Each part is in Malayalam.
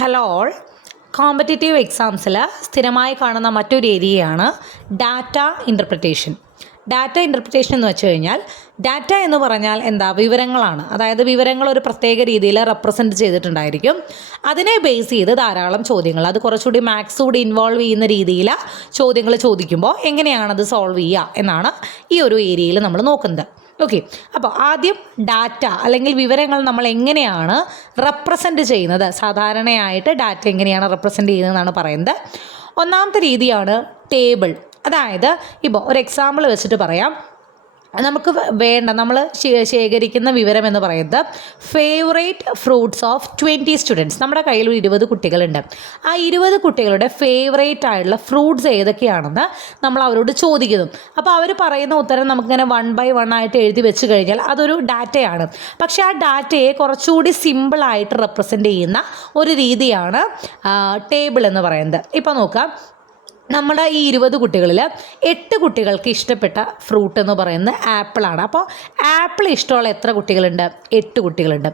Hello all. കോമ്പറ്റേറ്റീവ് എക്സാംസിൽ സ്ഥിരമായി കാണുന്ന മറ്റൊരു ഏരിയയാണ് ഡാറ്റ ഇൻ്റർപ്രിറ്റേഷൻ. ഡാറ്റ ഇൻ്റർപ്രിറ്റേഷൻ എന്ന് വെച്ച് കഴിഞ്ഞാൽ ഡാറ്റ എന്ന് പറഞ്ഞാൽ എന്താ, വിവരങ്ങളാണ്. അതായത് വിവരങ്ങൾ ഒരു പ്രത്യേക രീതിയിൽ റെപ്രസെൻറ്റ് ചെയ്തിട്ടുണ്ടായിരിക്കും. അതിനെ ബേസ് ചെയ്ത് ധാരാളം ചോദ്യങ്ങൾ, അത് കുറച്ചുകൂടി മാത്സ് കൂടി ഇൻവോൾവ് ചെയ്യുന്ന രീതിയിൽ ചോദ്യങ്ങൾ ചോദിക്കുമ്പോൾ എങ്ങനെയാണത് സോൾവ് ചെയ്യുക എന്നാണ് ഈ ഒരു ഏരിയയിൽ നമ്മൾ നോക്കുന്നത്. ഓക്കെ, അപ്പോൾ ആദ്യം ഡാറ്റ അല്ലെങ്കിൽ വിവരങ്ങൾ നമ്മൾ എങ്ങനെയാണ് റെപ്രസെൻറ്റ് ചെയ്യുന്നത്, സാധാരണയായിട്ട് ഡാറ്റ എങ്ങനെയാണ് റെപ്രസെൻറ്റ് ചെയ്യുന്നതെന്നാണ് പറയുന്നത്. ഒന്നാമത്തെ രീതിയാണ് ടേബിൾ. അതായത് ഇപ്പോൾ ഒരു എക്സാമ്പിൾ വെച്ചിട്ട് പറയാം. നമുക്ക് വേണ്ട, നമ്മൾ ശേഖരിക്കുന്ന വിവരം എന്ന് പറയുന്നത് ഫേവറേറ്റ് ഫ്രൂട്ട്സ് ഓഫ് 20 സ്റ്റുഡൻസ്. നമ്മുടെ കയ്യിൽ 20 കുട്ടികളുണ്ട്. ആ 20 കുട്ടികളുടെ ഫേവറേറ്റ് ആയിട്ടുള്ള ഫ്രൂട്ട്സ് ഏതൊക്കെയാണെന്ന് നമ്മൾ അവരോട് ചോദിക്കുന്നു. അപ്പോൾ അവർ പറയുന്ന ഉത്തരം നമുക്കിങ്ങനെ 1 by 1 ആയിട്ട് എഴുതി വെച്ച് കഴിഞ്ഞാൽ അതൊരു ഡാറ്റയാണ്. പക്ഷേ ആ ഡാറ്റയെ കുറച്ചുകൂടി സിമ്പിളായിട്ട് റെപ്രസെൻറ്റ് ചെയ്യുന്ന ഒരു രീതിയാണ് ടേബിൾ എന്ന് പറയുന്നത്. ഇപ്പോൾ നോക്കാം, നമ്മുടെ ഈ 20 കുട്ടികളിൽ 8 കുട്ടികൾക്ക് ഇഷ്ടപ്പെട്ട ഫ്രൂട്ട് എന്ന് പറയുന്നത് ആപ്പിളാണ്. അപ്പോൾ ആപ്പിൾ ഇഷ്ടമുള്ള എത്ര കുട്ടികളുണ്ട്? 8 കുട്ടികളുണ്ട്.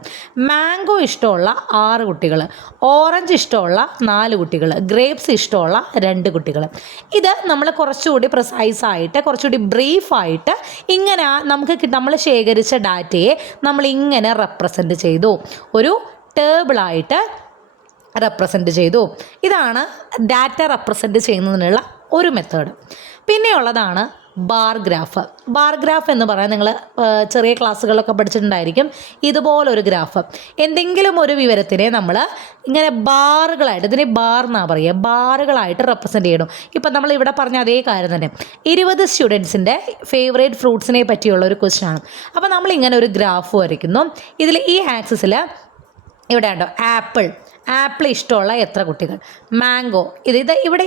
മാംഗോ ഇഷ്ടമുള്ള 6 കുട്ടികൾ, ഓറഞ്ച് ഇഷ്ടമുള്ള 4 കുട്ടികൾ, ഗ്രേപ്സ് ഇഷ്ടമുള്ള 2 കുട്ടികൾ. ഇത് നമ്മൾ കുറച്ചുകൂടി പ്രിസൈസായിട്ട്, കുറച്ചുകൂടി ബ്രീഫായിട്ട് ഇങ്ങനെ നമ്മൾ ശേഖരിച്ച ഡാറ്റയെ നമ്മൾ ഇങ്ങനെ റെപ്രസെൻറ്റ് ചെയ്തു, ഒരു ടേബിളായിട്ട് റെപ്രസെൻറ്റ് ചെയ്തു. ഇതാണ് ഡാറ്റ റെപ്രസെൻറ്റ് ചെയ്യുന്നതിനുള്ള ഒരു മെത്തേഡ്. പിന്നെയുള്ളതാണ് ബാർ ഗ്രാഫ്. ബാർ ഗ്രാഫ് എന്ന് പറയാൻ നിങ്ങൾ ചെറിയ ക്ലാസ്സുകളൊക്കെ പഠിച്ചിട്ടുണ്ടായിരിക്കും. ഇതുപോലൊരു ഗ്രാഫ്, എന്തെങ്കിലും ഒരു വിവരത്തിനെ നമ്മൾ ഇങ്ങനെ ബാറുകളായിട്ട്, ഇതിനെ ബാർ എന്നാണ് പറയുക, ബാറുകളായിട്ട് റെപ്രസെൻറ്റ് ചെയ്യണം. ഇപ്പം നമ്മൾ ഇവിടെ പറഞ്ഞ അതേ കാര്യം തന്നെ, 20 സ്റ്റുഡൻസിൻ്റെ ഫേവറേറ്റ് ഫ്രൂട്ട്സിനെ പറ്റിയുള്ള ഒരു ക്വസ്റ്റ്യൻ ആണ്. അപ്പോൾ നമ്മളിങ്ങനെ ഒരു ഗ്രാഫ് വരയ്ക്കുന്നു. ഇതിൽ ഈ ആക്സിസിൽ ഇവിടെ ഉണ്ടോ ആപ്പിൾ ഇഷ്ടമുള്ള എത്ര കുട്ടികൾ, മാംഗോ ഇവിടെ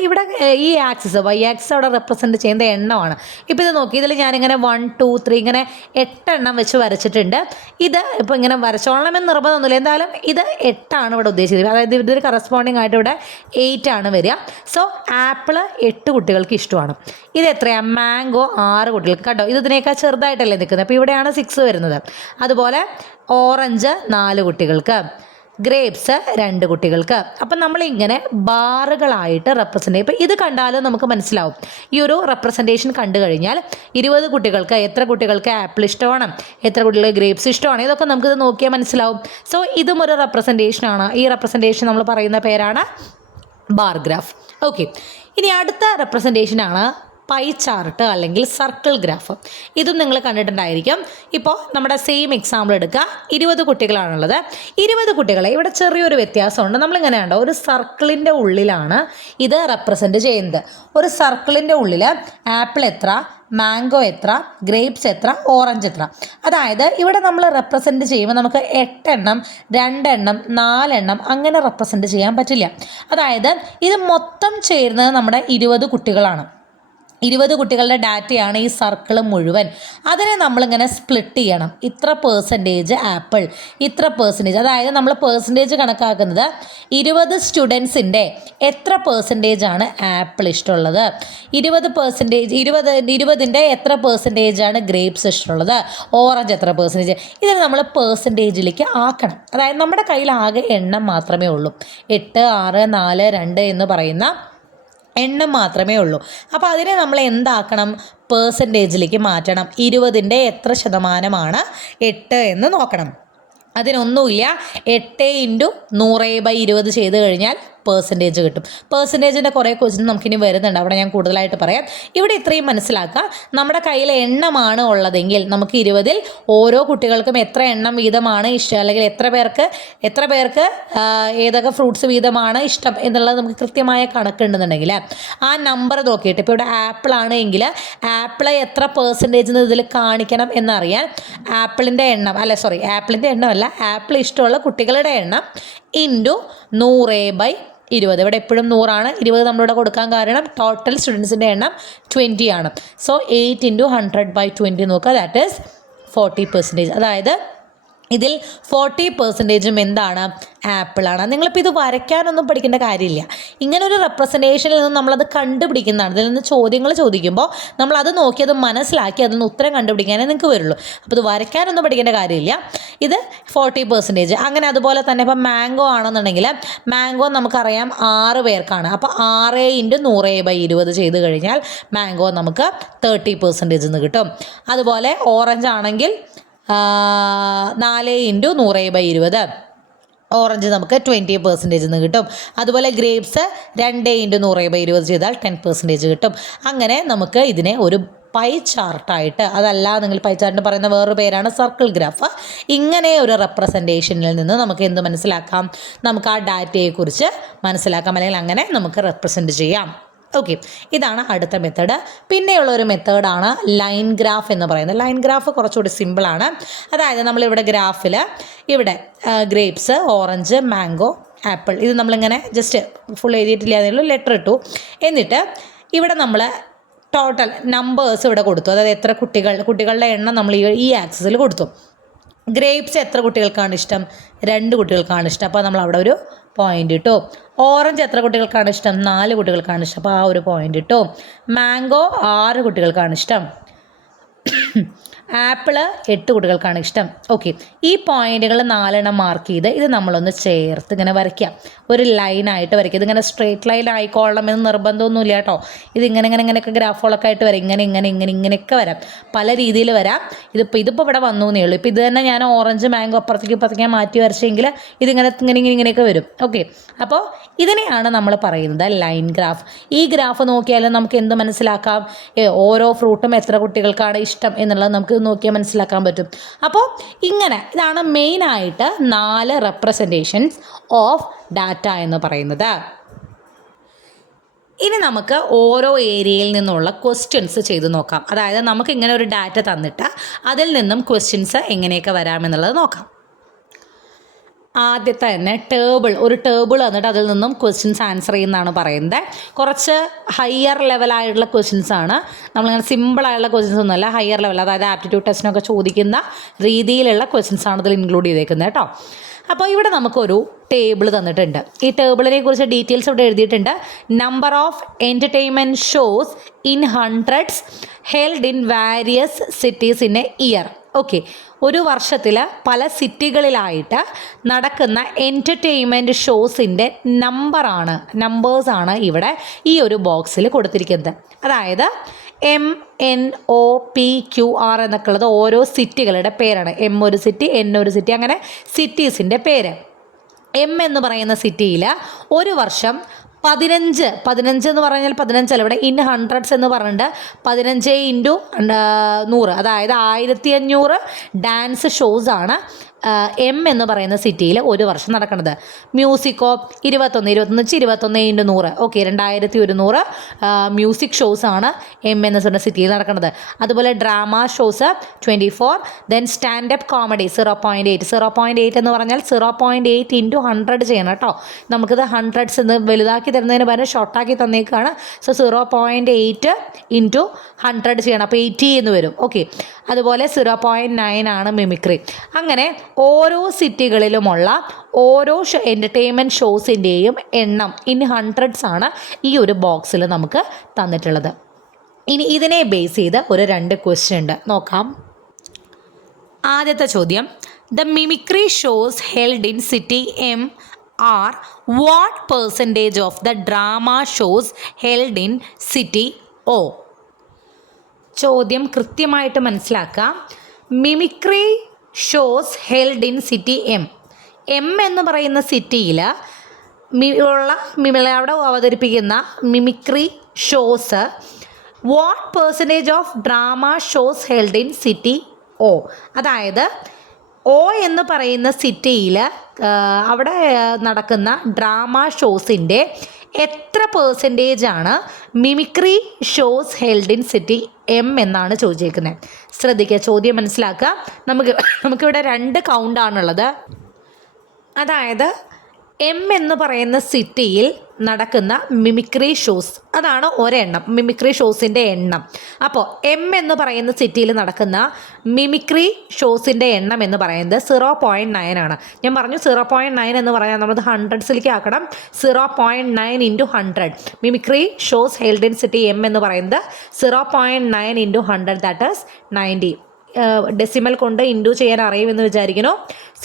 ഈ ആക്സിസ് വൈ ആക്സിസ് അവിടെ റെപ്രസെൻറ്റ് ചെയ്യുന്ന എണ്ണമാണ്. ഇപ്പോൾ ഇത് നോക്കി, ഇതിൽ ഞാനിങ്ങനെ 1 2 3 ഇങ്ങനെ 8 എണ്ണം വെച്ച് വരച്ചിട്ടുണ്ട്. ഇത് ഇപ്പോൾ ഇങ്ങനെ വരച്ചോളണമെന്ന് നിർബന്ധമൊന്നുമില്ല, എന്തായാലും ഇത് 8 ഇവിടെ ഉദ്ദേശിച്ചത്. അതായത് ഇതിന് കറസ്പോണ്ടിങ് ആയിട്ട് ഇവിടെ 8 ആണ് വരിക. സോ ആപ്പിൾ 8 കുട്ടികൾക്ക് ഇഷ്ടമാണ്. ഇത് എത്രയാണ്? മാംഗോ 6 കുട്ടികൾക്ക്. കേട്ടോ, ഇതിനേക്കാൾ ചെറുതായിട്ടല്ലേ നിൽക്കുന്നത്. അപ്പോൾ ഇവിടെയാണ് 6 വരുന്നത്. അതുപോലെ ഓറഞ്ച് 4 കുട്ടികൾക്ക്, ഗ്രേപ്സ് 2 കുട്ടികൾക്ക്. അപ്പം നമ്മളിങ്ങനെ ബാറുകളായിട്ട് റെപ്രസെൻ്റ് ചെയ്യും. ഇപ്പോൾ ഇത് കണ്ടാലും നമുക്ക് മനസ്സിലാവും, ഈ ഒരു റെപ്രസെൻറ്റേഷൻ കണ്ടു കഴിഞ്ഞാൽ 20 കുട്ടികൾക്ക് എത്ര കുട്ടികൾക്ക് ആപ്പിൾ ഇഷ്ടമാണ്, എത്ര കുട്ടികൾക്ക് ഗ്രേപ്സ് ഇഷ്ടമാണ്, ഇതൊക്കെ നമുക്കിത് നോക്കിയാൽ മനസ്സിലാവും. സോ ഇതും ഒരു റെപ്രസെൻറ്റേഷനാണ്. ഈ റെപ്രസെൻറ്റേഷൻ നമ്മൾ പറയുന്ന പേരാണ് ബാർ ഗ്രാഫ്. ഓക്കെ, ഇനി അടുത്ത റെപ്രസെൻറ്റേഷനാണ് പൈ ചാർട്ട് അല്ലെങ്കിൽ സർക്കിൾ ഗ്രാഫ്. ഇതും നിങ്ങൾ കണ്ടിട്ടുണ്ടായിരിക്കും. ഇപ്പോൾ നമ്മുടെ സെയിം എക്സാമ്പിൾ എടുക്കുക. 20 കുട്ടികളാണുള്ളത്. 20 കുട്ടികളെ ഇവിടെ ചെറിയൊരു വ്യത്യാസമുണ്ട്. നമ്മളിങ്ങനെ കണ്ടോ, ഒരു സർക്കിളിൻ്റെ ഉള്ളിലാണ് ഇത് റെപ്രസെൻറ്റ് ചെയ്യുന്നത്. ഒരു സർക്കിളിൻ്റെ ഉള്ളിൽ ആപ്പിൾ എത്ര, മാംഗോ എത്ര, ഗ്രേപ്സ് എത്ര, ഓറഞ്ച് എത്ര. അതായത് ഇവിടെ നമ്മൾ റെപ്രസെൻറ്റ് ചെയ്യുമ്പോൾ നമുക്ക് 8 എണ്ണം, 2 എണ്ണം, 4 എണ്ണം അങ്ങനെ റെപ്രസെൻറ്റ് ചെയ്യാൻ പറ്റില്ല. അതായത് ഇത് മൊത്തം ചേരുന്നത് നമ്മുടെ 20 കുട്ടികളാണ്. 20 കുട്ടികളുടെ ഡാറ്റയാണ് ഈ സർക്കിൾ മുഴുവൻ. അതിനെ നമ്മളിങ്ങനെ സ്പ്ലിറ്റ് ചെയ്യണം. ഇത്ര പെർസെൻറ്റേജ് ആപ്പിൾ, ഇത്ര പെർസെൻറ്റേജ്. അതായത് നമ്മൾ പെർസെൻറ്റേജ് കണക്കാക്കുന്നത് 20 സ്റ്റുഡൻസിൻ്റെ എത്ര പെർസെൻറ്റേജാണ് ആപ്പിൾ ഇഷ്ടമുള്ളത്, 20%, എത്ര പെർസെൻറ്റേജാണ് ഗ്രേപ്സ് ഇഷ്ടമുള്ളത്, ഓറഞ്ച് എത്ര പെർസെൻറ്റേജ്. ഇതിന് നമ്മൾ പെർസെൻറ്റേജിലേക്ക് ആക്കണം. അതായത് നമ്മുടെ കയ്യിൽ ആകെ എണ്ണം മാത്രമേ ഉള്ളൂ, 8 6 4 2 എന്ന് പറയുന്ന എണ്ണം മാത്രമേ ഉള്ളൂ. അപ്പോൾ അതിനെ നമ്മൾ എന്താക്കണം? പേഴ്സൻറ്റേജിലേക്ക് മാറ്റണം. 20ൻ്റെ എത്ര ശതമാനമാണ് 8 എന്ന് നോക്കണം. അതിനൊന്നുമില്ല, 8 × 100/20 ചെയ്ത് കഴിഞ്ഞാൽ പേഴ്സൻറ്റേജ് കിട്ടും. പേഴ്സൻറ്റേജിൻ്റെ കുറേ ക്വസ്റ്റ്യൻ നമുക്കിനി വരുന്നുണ്ട്, അവിടെ ഞാൻ കൂടുതലായിട്ട് പറയാം. ഇവിടെ ഇത്രയും മനസ്സിലാക്കുക, നമ്മുടെ കയ്യിൽ എണ്ണമാണ് ഉള്ളതെങ്കിൽ നമുക്ക് 20-ൽ ഓരോ കുട്ടികൾക്കും എത്ര എണ്ണം വീതമാണ് ഇഷ്ടം, അല്ലെങ്കിൽ എത്ര പേർക്ക് ഏതൊക്കെ ഫ്രൂട്ട്സ് വീതമാണ് ഇഷ്ടം എന്നുള്ളത് നമുക്ക് കൃത്യമായ കണക്കുണ്ടെന്നുണ്ടെങ്കിൽ ആ നമ്പർ നോക്കിയിട്ട്, ഇപ്പോൾ ഇവിടെ ആപ്പിൾ ആണ് എങ്കിൽ ആപ്പിൾ എത്ര പേഴ്സൻറ്റേജ് ഇതിൽ കാണിക്കണം എന്നറിയാൻ ആപ്പിളിൻ്റെ എണ്ണമല്ല, ആപ്പിൾ ഇഷ്ടമുള്ള കുട്ടികളുടെ എണ്ണം ഇൻറ്റു 100/20. ഇവിടെ എപ്പോഴും 100ആണ്. 20 നമ്മളിവിടെ കൊടുക്കാൻ കാരണം ടോട്ടൽ സ്റ്റുഡൻസിൻ്റെ എണ്ണം 20 ആണ്. സോ 8 × 100/20 നോക്കുക, ദാറ്റ് ഈസ് 40%. അതായത് ഇതിൽ 40% എന്താണ്, ആപ്പിളാണ്. നിങ്ങളിപ്പോൾ ഇത് വരയ്ക്കാനൊന്നും പഠിക്കേണ്ട കാര്യമില്ല. ഇങ്ങനൊരു റെപ്രസെൻറ്റേഷനിൽ നിന്ന് നമ്മളത് കണ്ടുപിടിക്കുന്നതാണ്. ഇതിൽ നിന്ന് ചോദ്യങ്ങൾ ചോദിക്കുമ്പോൾ നമ്മളത് നോക്കി അത് മനസ്സിലാക്കി അതിൽ നിന്ന് ഉത്തരം കണ്ടുപിടിക്കാനേ നിങ്ങൾക്ക് വരുള്ളൂ. അപ്പോൾ ഇത് വരയ്ക്കാനൊന്നും പഠിക്കേണ്ട കാര്യമില്ല. ഇത് 40%. അങ്ങനെ അതുപോലെ തന്നെ ഇപ്പം മാംഗോ ആണെന്നുണ്ടെങ്കിൽ മാംഗോ നമുക്കറിയാം 6 പേർക്കാണ്. അപ്പോൾ 6 × 100/20 ചെയ്ത് കഴിഞ്ഞാൽ മാംഗോ നമുക്ക് 30% എന്ന് കിട്ടും. അതുപോലെ ഓറഞ്ച് ആണെങ്കിൽ 4 × 100/20 ഓറഞ്ച് നമുക്ക് 20% എന്ന് കിട്ടും. അതുപോലെ ഗ്രേപ്സ് 2 × 100/20 ചെയ്താൽ 10% കിട്ടും. അങ്ങനെ നമുക്ക് ഇതിനെ ഒരു പൈ ചാർട്ടായിട്ട്, അതല്ല നിങ്ങൾ പൈ ചാർട്ട് പറയുന്ന വേറൊരു പേരാണ് സർക്കിൾ ഗ്രാഫ്. ഇങ്ങനെ ഒരു റെപ്രസെൻറ്റേഷനിൽ നിന്ന് നമുക്ക് എന്ത് മനസ്സിലാക്കാം, നമുക്ക് ആ ഡാറ്റയെക്കുറിച്ച് മനസ്സിലാക്കാം, അല്ലെങ്കിൽ അങ്ങനെ നമുക്ക് റെപ്രസെൻറ്റ് ചെയ്യാം. ഓക്കെ, ഇതാണ് അടുത്ത മെത്തേഡ്. പിന്നെയുള്ള ഒരു മെത്തേഡാണ് ലൈൻ ഗ്രാഫ് എന്ന് പറയുന്നത്. ലൈൻ ഗ്രാഫ് കുറച്ചുകൂടി സിമ്പിളാണ്. അതായത് നമ്മളിവിടെ ഗ്രാഫിൽ ഇവിടെ ഗ്രേപ്സ്, ഓറഞ്ച്, മാംഗോ, ആപ്പിൾ ഇത് നമ്മളിങ്ങനെ ജസ്റ്റ് ഫുൾ എഴുതിയിട്ടില്ല, അതിനുള്ള ലെറ്റർ ഇട്ടു. എന്നിട്ട് ഇവിടെ നമ്മൾ ടോട്ടൽ നമ്പേഴ്സ് ഇവിടെ കൊടുത്തു. അതായത് എത്ര കുട്ടികളുടെ എണ്ണം നമ്മൾ ഈ ആക്സിസിൽ കൊടുത്തു. ഗ്രേപ്സ് എത്ര കുട്ടികൾക്കാണ് ഇഷ്ടം, 2 കുട്ടികൾക്കാണ് ഇഷ്ടം. അപ്പോൾ നമ്മൾ അവിടെ ഒരു പോയിൻ്റ് ഇട്ടു. ഓറഞ്ച് എത്ര കുട്ടികൾക്കാണ് ഇഷ്ടം, 4 കുട്ടികൾക്കാണ് ഇഷ്ടം. അപ്പോൾ ആ ഒരു പോയിൻ്റ് ഇട്ടു. മാംഗോ 6 കുട്ടികൾക്കാണ് ഇഷ്ടം. ആപ്പിള് 8 കുട്ടികൾക്കാണ് ഇഷ്ടം. ഓക്കെ, ഈ പോയിന്റുകൾ 4 മാർക്ക് ചെയ്ത് ഇത് നമ്മളൊന്ന് ചേർത്ത് ഇങ്ങനെ വരയ്ക്കാം. ഒരു ലൈനായിട്ട് വരയ്ക്കുക. ഇതിങ്ങനെ സ്ട്രേറ്റ് ലൈൻ ആയിക്കോളണമെന്ന് നിർബന്ധമൊന്നുമില്ല കേട്ടോ. ഇങ്ങനെയൊക്കെ ഗ്രാഫുകളൊക്കെ ആയിട്ട് വരാം. ഇങ്ങനെയൊക്കെ വരാം. പല രീതിയിൽ വരാം. ഇതിപ്പോൾ ഇവിടെ വന്നു എന്നേ ഉള്ളൂ. ഇപ്പോൾ ഇത് തന്നെ ഞാൻ ഓറഞ്ച്, മാംഗോ അപ്പുറത്തേക്ക് മാറ്റി വരച്ചെങ്കിൽ ഇങ്ങനെയൊക്കെ വരും. ഓക്കെ, അപ്പോൾ ഇതിനെയാണ് നമ്മൾ പറയുന്നത് ലൈൻ ഗ്രാഫ്. ഈ ഗ്രാഫ് നോക്കിയാൽ നമുക്ക് എന്ത് മനസ്സിലാക്കാം, ഓരോ ഫ്രൂട്ടും എത്ര കുട്ടികൾക്കാണ് ഇഷ്ടം എന്നുള്ളത് നമുക്ക് നോക്കിയാൽ മനസ്സിലാക്കാൻ പറ്റും. അപ്പോൾ ഇതാണ് മെയിനായിട്ട് 4 റെപ്രസെൻറ്റേഷൻസ് ഓഫ് ഡാറ്റ എന്ന് പറയുന്നത്. ഇനി നമുക്ക് ഓരോ ഏരിയയിൽ നിന്നുള്ള ക്വസ്റ്റ്യൻസ് ചെയ്ത് നോക്കാം. അതായത് നമുക്ക് ഇങ്ങനെ ഒരു ഡാറ്റ തന്നിട്ട് അതിൽ നിന്നും ക്വസ്റ്റ്യൻസ് എങ്ങനെയൊക്കെ വരാമെന്നുള്ളത് നോക്കാം. ആദ്യത്തെ തന്നെ ഒരു ടേബിൾ തന്നിട്ട് അതിൽ നിന്നും ക്വസ്റ്റ്യൻസ് ആൻസർ ചെയ്യുന്നതാണ് പറയുന്നത്. കുറച്ച് ഹയർ ലെവലായിട്ടുള്ള ക്വസ്റ്റ്യൻസ് ആണ്. നമ്മളിങ്ങനെ സിമ്പിളായുള്ള ക്വസ്റ്റ്യൻസ് ഒന്നുമല്ല, ഹയർ ലെവൽ, അതായത് ആപ്റ്റിറ്റ്യൂഡ് ടെസ്റ്റിനൊക്കെ ചോദിക്കുന്ന രീതിയിലുള്ള ക്വസ്റ്റ്യൻസ് ആണ് ഇതിൽ ഇൻക്ലൂഡ് ചെയ്തേക്കുന്നത് കേട്ടോ. അപ്പോൾ ഇവിടെ നമുക്കൊരു ടേബിൾ തന്നിട്ടുണ്ട്. ഈ ടേബിളിനെ കുറിച്ച് ഡീറ്റെയിൽസ് ഇവിടെ എഴുതിയിട്ടുണ്ട്. Number of entertainment shows in hundreds held in various cities in A year. Okay, ഒരു വർഷത്തിൽ പല സിറ്റികളിലായിട്ട് നടക്കുന്ന എൻ്റർടൈൻമെൻറ്റ് ഷോസിൻ്റെ നമ്പേഴ്സാണ് ഇവിടെ ഈ ഒരു ബോക്സിൽ കൊടുത്തിരിക്കുന്നത്. അതായത് MNOPQR എന്നൊക്കെ ഉള്ളത് ഓരോ സിറ്റികളുടെ പേരാണ്. M ഒരു സിറ്റി, N ഒരു സിറ്റി, അങ്ങനെ സിറ്റീസിൻ്റെ പേര്. M എന്ന് പറയുന്ന സിറ്റിയിൽ ഒരു വർഷം 15 എന്ന് പറഞ്ഞാൽ 15 അല്ല, ഇവിടെ ഇൻ ഹൺഡ്രഡ്സ് എന്ന് പറഞ്ഞിട്ട് 15 × 100, അതായത് 1500 ഡാൻസ് ഷോസാണ് M എന്ന് പറയുന്ന സിറ്റിയിൽ ഒരു വർഷം നടക്കുന്നത്. മ്യൂസിക്കോ 21 × 100. ഓക്കെ, 2100 മ്യൂസിക് ഷോസാണ് M എന്ന് പറയുന്ന സിറ്റിയിൽ നടക്കുന്നത്. അതുപോലെ drama shows 24, then stand up comedy 0.8 എന്ന് പറഞ്ഞാൽ 0.8 × 100 ചെയ്യണം കേട്ടോ. നമുക്കിത് ഹൺഡ്രഡ്സ് എന്ന് വലുതാക്കി തരുന്നതിന് പകരം ഷോർട്ടാക്കി തന്നേക്കാണ്. സോ 0.8 × 100 ചെയ്യണം. അപ്പോൾ 80 എന്ന് വരും. ഓക്കെ, അതുപോലെ 0.9 ആണ് മിമിക്രി. അങ്ങനെ ഓരോ സിറ്റികളിലുമുള്ള ഓരോ എൻ്റർടൈൻമെൻറ്റ് ഷോസിൻ്റെയും എണ്ണം ഇൻ ഹൺഡ്രഡ്സ് ആണ് ഈ ഒരു ബോക്സിൽ നമുക്ക് തന്നിട്ടുള്ളത്. ഇനി ഇതിനെ ബേസ് ചെയ്ത് 2 ക്വസ്റ്റ്യൻ ഉണ്ട്, നോക്കാം. ആദ്യത്തെ ചോദ്യം, the mimicry shows held in city M are what percentage of the drama shows held in city O? ചോദ്യം കൃത്യമായിട്ട് മനസ്സിലാക്കാം. Mimicry shows held in city M എന്ന് പറയുന്ന സിറ്റിയിൽ അവിടെ അവതരിപ്പിക്കുന്ന mimicry shows what percentage of drama shows held in city O? അതായത് O എന്ന് പറയുന്ന സിറ്റിയിൽ അവിടെ നടക്കുന്ന ഡ്രാമ ഷോസിൻ്റെ എത്ര പെർസെൻറ്റേജാണ് mimicry shows held in city M എന്നാണ് ചോദിച്ചേക്കുന്നത്. ശ്രദ്ധിക്കുക, ചോദ്യം നമുക്കിവിടെ 2 കൗണ്ടാണുള്ളത്. അതായത് എം എന്ന് പറയുന്ന സിറ്റിയിൽ നടക്കുന്ന മിമിക്രി ഷോസ്, അതാണ് ഒരെണ്ണം, മിമിക്രി ഷോസിൻ്റെ എണ്ണം. അപ്പോൾ എം എന്ന് പറയുന്ന സിറ്റിയിൽ നടക്കുന്ന മിമിക്രി ഷോസിൻ്റെ എണ്ണം എന്ന് പറയുന്നത് 0.9 ആണ്. ഞാൻ പറഞ്ഞു 0.9 എന്ന് പറഞ്ഞാൽ നമ്മൾ ഹൺഡ്രഡ്സിലേക്ക് ആക്കണം. 0.9 into 100. Mimicry shows held in city M എന്ന് പറയുന്നത് 0.9 ഇൻറ്റു 100, ദാറ്റ് ഈസ് 90. ഡെസിമൽ കൊണ്ട് ഇൻഡു ചെയ്യാൻ അറിയുമെന്ന് വിചാരിക്കുന്നു.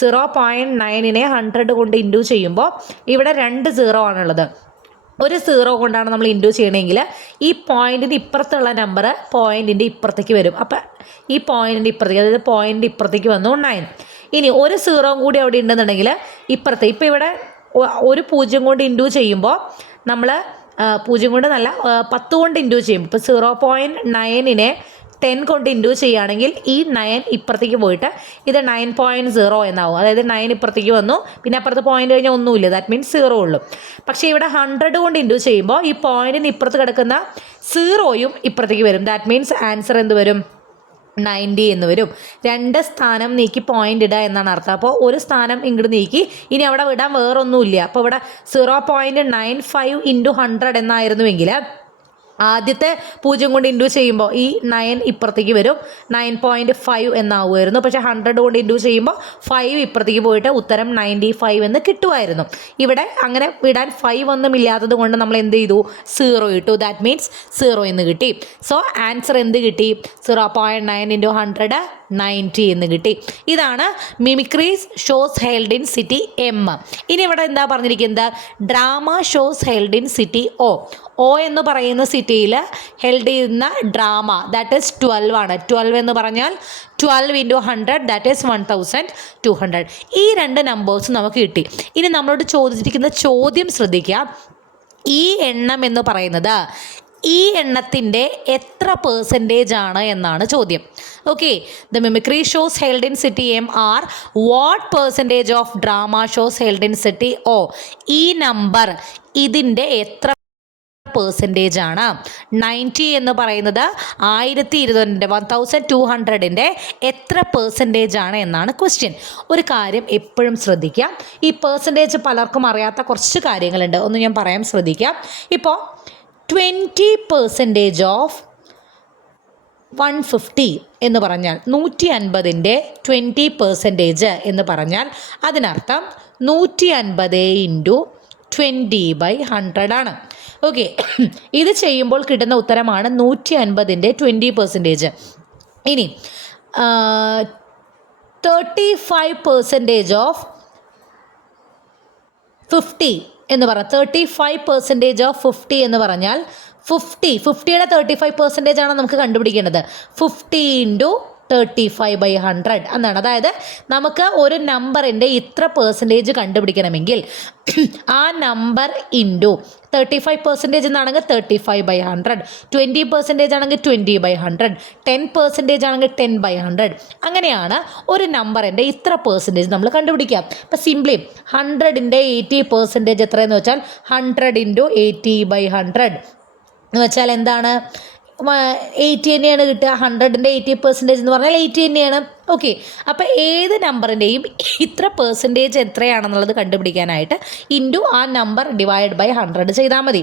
0.9നെ 100 കൊണ്ട് ഇൻഡു ചെയ്യുമ്പോൾ ഇവിടെ 2 0 ആണുള്ളത്. ഒരു 0 കൊണ്ടാണ് നമ്മൾ ഇൻഡു ചെയ്യണമെങ്കിൽ ഈ പോയിൻറ്റിൻ്റെ ഇപ്പുറത്തുള്ള നമ്പർ പോയിൻറ്റിൻ്റെ ഇപ്പുറത്തേക്ക് വരും. അപ്പം ഈ പോയിൻറ്റിൻ്റെ ഇപ്പുറത്തേക്ക്, അതായത് പോയിൻറ്റിൻ്റെ ഇപ്പുറത്തേക്ക് വന്നു 9. ഇനി ഒരു 0 കൂടി അവിടെ ഉണ്ടെന്നുണ്ടെങ്കിൽ ഇപ്പുറത്തെ, ഇപ്പോൾ ഇവിടെ ഒരു 0 കൊണ്ട് ഇൻഡു ചെയ്യുമ്പോൾ നമ്മൾ 0 കൊണ്ട് നല്ല 10 കൊണ്ട് ഇൻഡു ചെയ്യും. ഇപ്പോൾ 0.9നെ 10 കൊണ്ട് ഇൻഡു ചെയ്യുകയാണെങ്കിൽ ഈ 9 ഇപ്പുറത്തേക്ക് പോയിട്ട് ഇത് 9.0 എന്നാവും. അതായത് 9 ഇപ്പുറത്തേക്ക് വന്നു, പിന്നെ അപ്പുറത്ത് പോയിന്റ് കഴിഞ്ഞാൽ ഒന്നുമില്ല, ദാറ്റ് മീൻസ് 0 ഉള്ളൂ. പക്ഷേ ഇവിടെ 100 കൊണ്ട് ഇൻഡു ചെയ്യുമ്പോൾ ഈ പോയിന്റിന് ഇപ്പുറത്ത് കിടക്കുന്ന 0യും ഇപ്പുറത്തേക്ക് വരും. ദാറ്റ് മീൻസ് ആൻസർ എന്ത് വരും? 90 എന്ന് വരും. 2 സ്ഥാനം നീക്കി പോയിന്റ് ഇടുക എന്നാണ് അർത്ഥം. അപ്പോൾ ഒരു സ്ഥാനം ഇങ്ങോട്ട് നീക്കി, ഇനി അവിടെ വിടാൻ വേറൊന്നുമില്ല. അപ്പോൾ ഇവിടെ 0.95 ഇൻറ്റു 100 എന്നായിരുന്നുവെങ്കിൽ ആദ്യത്തെ 0 കൊണ്ട് ഇൻഡു ചെയ്യുമ്പോൾ ഈ 9 ഇപ്പുറത്തേക്ക് വരും, 9.5 എന്നാവുമായിരുന്നു. പക്ഷേ 100 കൊണ്ട് ഇൻഡു ചെയ്യുമ്പോൾ 5 ഇപ്പുറത്തേക്ക് പോയിട്ട് ഉത്തരം 95 എന്ന് കിട്ടുമായിരുന്നു. ഇവിടെ അങ്ങനെ വിടാൻ 5 ഒന്നും ഇല്ലാത്തത് കൊണ്ട് നമ്മൾ എന്ത് ചെയ്തു? 0 ഇട്ടു. ദാറ്റ് മീൻസ് 0 എന്ന് കിട്ടി. സോ ആൻസർ എന്ത് കിട്ടി? 0.9 ഇൻറ്റു 100 90 എന്ന് കിട്ടി. ഇതാണ് mimicries shows held in city M. ഇനി ഇവിടെ എന്താ പറഞ്ഞിരിക്കുന്നത്? Drama shows held in city O എന്ന് പറയുന്ന സിറ്റിയിൽ ഹെൽഡ് ചെയ്യുന്ന ഡ്രാമ ദാറ്റ് ഈസ് 12 ആണ്. 12 എന്ന് പറഞ്ഞാൽ 12 ഇൻറ്റു 100 ദാറ്റ് ഈസ് 1200. ഈ 2 നമ്പേഴ്സ് നമുക്ക് കിട്ടി. ഇനി നമ്മളോട് ചോദിച്ചിരിക്കുന്ന ചോദ്യം ശ്രദ്ധിക്കുക. ഈ എണ്ണം എന്ന് പറയുന്നത് ഈ എണ്ണത്തിൻ്റെ എത്ര പെർസെൻറ്റേജ് ആണ് എന്നാണ് ചോദ്യം. Okay, the mimicry shows held in city M are what percentage of drama shows held in city O. ഈ നമ്പർ ഇതിൻ്റെ എത്ര പെർസെൻറ്റേജ് ആണ്? 90 എന്ന് പറയുന്നത് 1200ൻ്റെ എത്ര പെർസെൻറ്റേജ് ആണ് എന്നാണ് ക്വസ്റ്റ്യൻ. ഒരു കാര്യം എപ്പോഴും ശ്രദ്ധിക്കാം, ഈ പെർസെൻറ്റേജ് പലർക്കും അറിയാത്ത കുറച്ച് കാര്യങ്ങളുണ്ട്, ഒന്ന് ഞാൻ പറയാൻ ശ്രദ്ധിക്കാം. ഇപ്പോൾ 20% ഓഫ് 150 എന്ന് പറഞ്ഞാൽ 150ൻ്റെ 20% എന്ന് പറഞ്ഞാൽ അതിനർത്ഥം 150 ഇൻറ്റു 20/100 ആണ്. ഓക്കെ, ഇത് ചെയ്യുമ്പോൾ കിട്ടുന്ന ഉത്തരമാണ് 150ൻ്റെ 20%. ഇനി 35% ഓഫ് 50 എന്ന് പറഞ്ഞാൽ 35% ഓഫ് 50 എന്ന് പറഞ്ഞാൽ 50യുടെ 35% ആണ് നമുക്ക് കണ്ടുപിടിക്കേണ്ടത്. 50 ഇൻറ്റു 35/100 എന്നാണ്. അതായത് നമുക്ക് ഒരു നമ്പറിൻ്റെ ഇത്ര പെർസെൻറ്റേജ് കണ്ടുപിടിക്കണമെങ്കിൽ ആ നമ്പർ ഇൻറ്റു 35% എന്നാണെങ്കിൽ 35/100, 20% ആണെങ്കിൽ 20/100, 10% ആണെങ്കിൽ 10/100. അങ്ങനെയാണ് ഒരു നമ്പറിൻ്റെ ഇത്ര പെർസെൻറ്റേജ് നമ്മൾ കണ്ടുപിടിക്കാം. അപ്പോൾ സിംപ്ലി 100ൻ്റെ 80% എത്രയെന്ന് വെച്ചാൽ 100 ഇൻറ്റു 80/100 എന്ന് വെച്ചാൽ എന്താണ്? 80 തന്നെയാണ് കിട്ടുക. 100ൻ്റെ 80% എന്ന് പറഞ്ഞാൽ 80 തന്നെയാണ്. ഓക്കെ, അപ്പോൾ ഏത് നമ്പറിൻ്റെയും ഇത്ര പെർസെൻറ്റേജ് എത്രയാണെന്നുള്ളത് കണ്ടുപിടിക്കാനായിട്ട് ഇൻറ്റു ആ നമ്പർ ഡിവൈഡ് ബൈ 100 ചെയ്താൽ മതി.